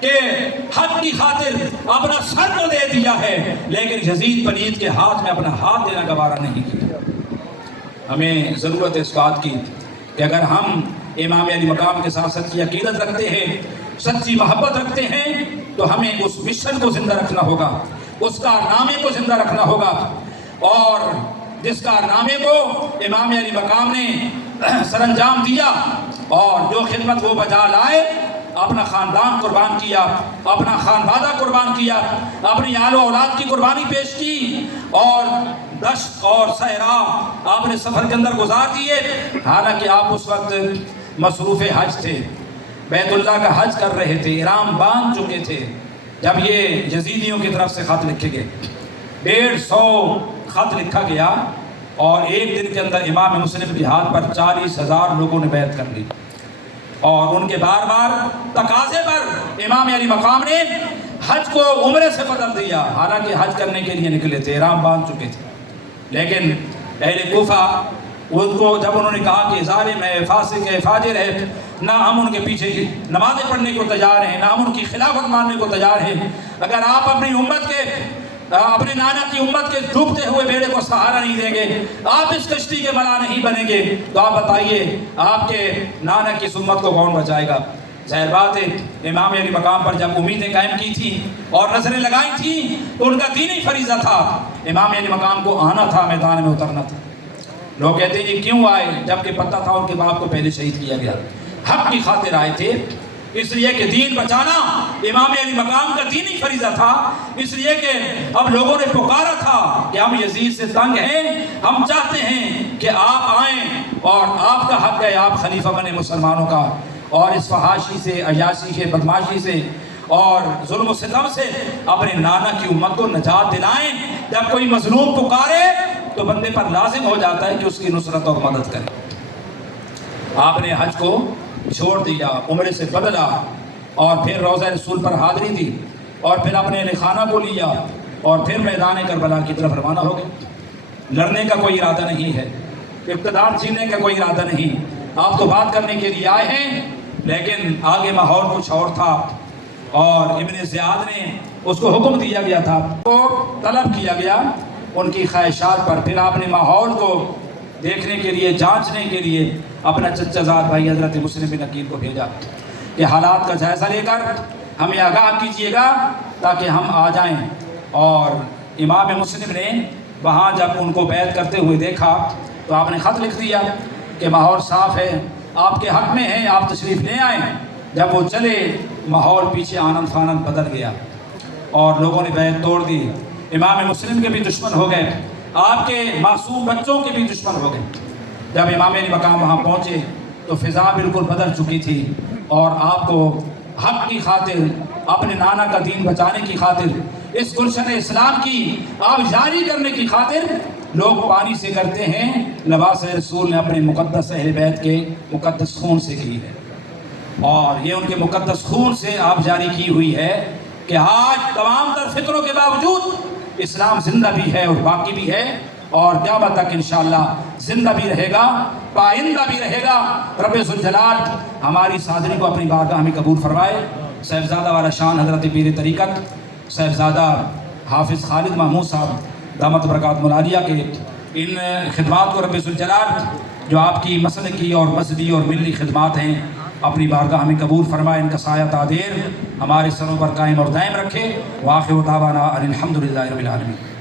کہ حق کی خاطر اپنا سر تو دے دیا ہے، لیکن یزید پلید کے ہاتھ میں اپنا ہاتھ دینا گوارا نہیں کیا۔ ہمیں ضرورت ہے اس بات کی کہ اگر ہم امام علی مقام کے ساتھ سچی عقیدت رکھتے ہیں، سچی محبت رکھتے ہیں، تو ہمیں اس مشن کو زندہ رکھنا ہوگا، اس کارنامے کو زندہ رکھنا ہوگا، اور جس کارنامے کو امام علی مقام نے سر انجام دیا اور جو خدمت وہ بجا لائے، اپنا خاندان قربان کیا، اپنا خانوادہ قربان کیا، اپنی آل و اولاد کی قربانی پیش کی، اور دشت اور صحرا آپ نے سفر کے اندر گزار دیے، حالانکہ آپ اس وقت مصروف حج تھے، بیت اللہ کا حج کر رہے تھے، احرام باندھ چکے تھے جب یہ یزیدیوں کی طرف سے خط لکھے گئے۔ 150 خط لکھا گیا، اور ایک دن کے اندر امام مسلم کے ہاتھ پر 40,000 لوگوں نے بیعت کر لی، اور ان کے بار بار تقاضے پر امام علی مقام نے حج کو عمرے سے بدل دیا، حالانکہ حج کرنے کے لیے نکلے تھے، احرام باندھ چکے تھے۔ لیکن اہل کوفہ ان کو جب انہوں نے کہا کہ ظالم ہے، فاسق ہے، فاجر ہے، نہ ہم ان کے پیچھے نمازیں پڑھنے کو تیار ہیں، نہ ہم ان کی خلافت ماننے کو تیار ہیں، اگر آپ اپنی امت کے، اپنے نانا کی امت کے ڈوبتے ہوئے بیڑے کو سہارا نہیں دیں گے، آپ اس کشتی کے ملا نہیں بنیں گے، تو آپ بتائیے آپ کے نانا کی اس امت کو کون بچائے گا؟ ظاہر بات ہے امام علی مقام پر جب امیدیں قائم کی تھی اور نظریں لگائی تھیں تو ان کا دینی فریضہ تھا، امام علی مقام کو آنا تھا، میدان میں اترنا تھا۔ لوگ کہتے ہیں یہ کیوں آئے، جبکہ پتہ تھا ان کے باپ کو پہلے شہید کیا گیا۔ حق کی خاطر آئے تھے، اس لیے کہ دین بچانا امام علی مقام کا دینی فریضہ تھا، اس لیے کہ اب لوگوں نے پکارا تھا کہ ہم یزید سے تنگ ہیں، ہم چاہتے ہیں کہ آپ آئیں اور آپ کا حق ہے، آپ خلیفہ بنے مسلمانوں کا، اور اس فحاشی سے، عیاشی سے، بدماشی سے اور ظلم و ستم سے اپنے نانا کی امت کو نجات دلائیں۔ جب کوئی مظلوم پکارے تو بندے پر لازم ہو جاتا ہے کہ اس کی نصرت اور مدد کرے۔ آپ نے حج کو چھوڑ دیا، عمرے سے بدلا، اور پھر روضہ رسول پر حاضری دی، اور پھر اپنے اہل خانہ کو لیا، اور پھر میدان کربلا کی طرف روانہ ہو گئے۔ لڑنے کا کوئی ارادہ نہیں ہے، اقتدار چھیننے کا کوئی ارادہ نہیں، آپ تو بات کرنے کے لیے آئے ہیں، لیکن آگے ماحول کچھ اور تھا، اور ابن زیاد نے اس کو حکم دیا گیا تھا، تو طلب کیا گیا ان کی خواہشات پر۔ پھر آپ نے ماحول کو دیکھنے کے لیے، جانچنے کے لیے اپنا چچا زاد بھائی حضرت مسلم بن عقیل کو بھیجا کہ حالات کا جائزہ لے کر ہمیں آگاہ کیجیے گا تاکہ ہم آ جائیں۔ اور امام مسلم نے وہاں جب ان کو بیعت کرتے ہوئے دیکھا تو آپ نے خط لکھ دیا کہ ماحول صاف ہے، آپ کے حق میں ہے، آپ تشریف لے آئیں۔ جب وہ چلے ماحول پیچھے آنند فانند بدل گیا اور لوگوں نے بیعت توڑ دی، امام مسلم کے بھی دشمن ہو گئے، آپ کے معصوم بچوں کے بھی دشمن ہو گئے۔ جب امام علی مقام وہاں پہنچے تو فضا بالکل بدل چکی تھی، اور آپ کو حق کی خاطر، اپنے نانا کا دین بچانے کی خاطر، اس گلشن اسلام کی آب جاری کرنے کی خاطر لوگ پانی سے کرتے ہیں، لباس رسول نے اپنے مقدس اہل بیت کے مقدس خون سے کی ہے، اور یہ ان کے مقدس خون سے آب جاری کی ہوئی ہے کہ آج تمام تر فکروں کے باوجود اسلام زندہ بھی ہے اور باقی بھی ہے، اور قیامت تک انشاءاللہ زندہ بھی رہے گا، پائندہ بھی رہے گا۔ رب ذوالجلال ہماری صادری کو اپنی بارگاہ میں قبول فرمائے۔ صاحبزادہ والا شان حضرت پیر طریقت صاحبزادہ حافظ خالد محمود صاحب دامت برکات ملالیہ کے ان خدمات کو رب ذوالجلال جو آپ کی مسلکی اور مذہبی اور ملی خدمات ہیں اپنی بارگاہ میں قبول فرمائے، ان کا سایہ تادیر ہمارے سروں پر قائم اور دائم رکھے۔ وآخر دعوانا ان الحمدللہ رب العالمین۔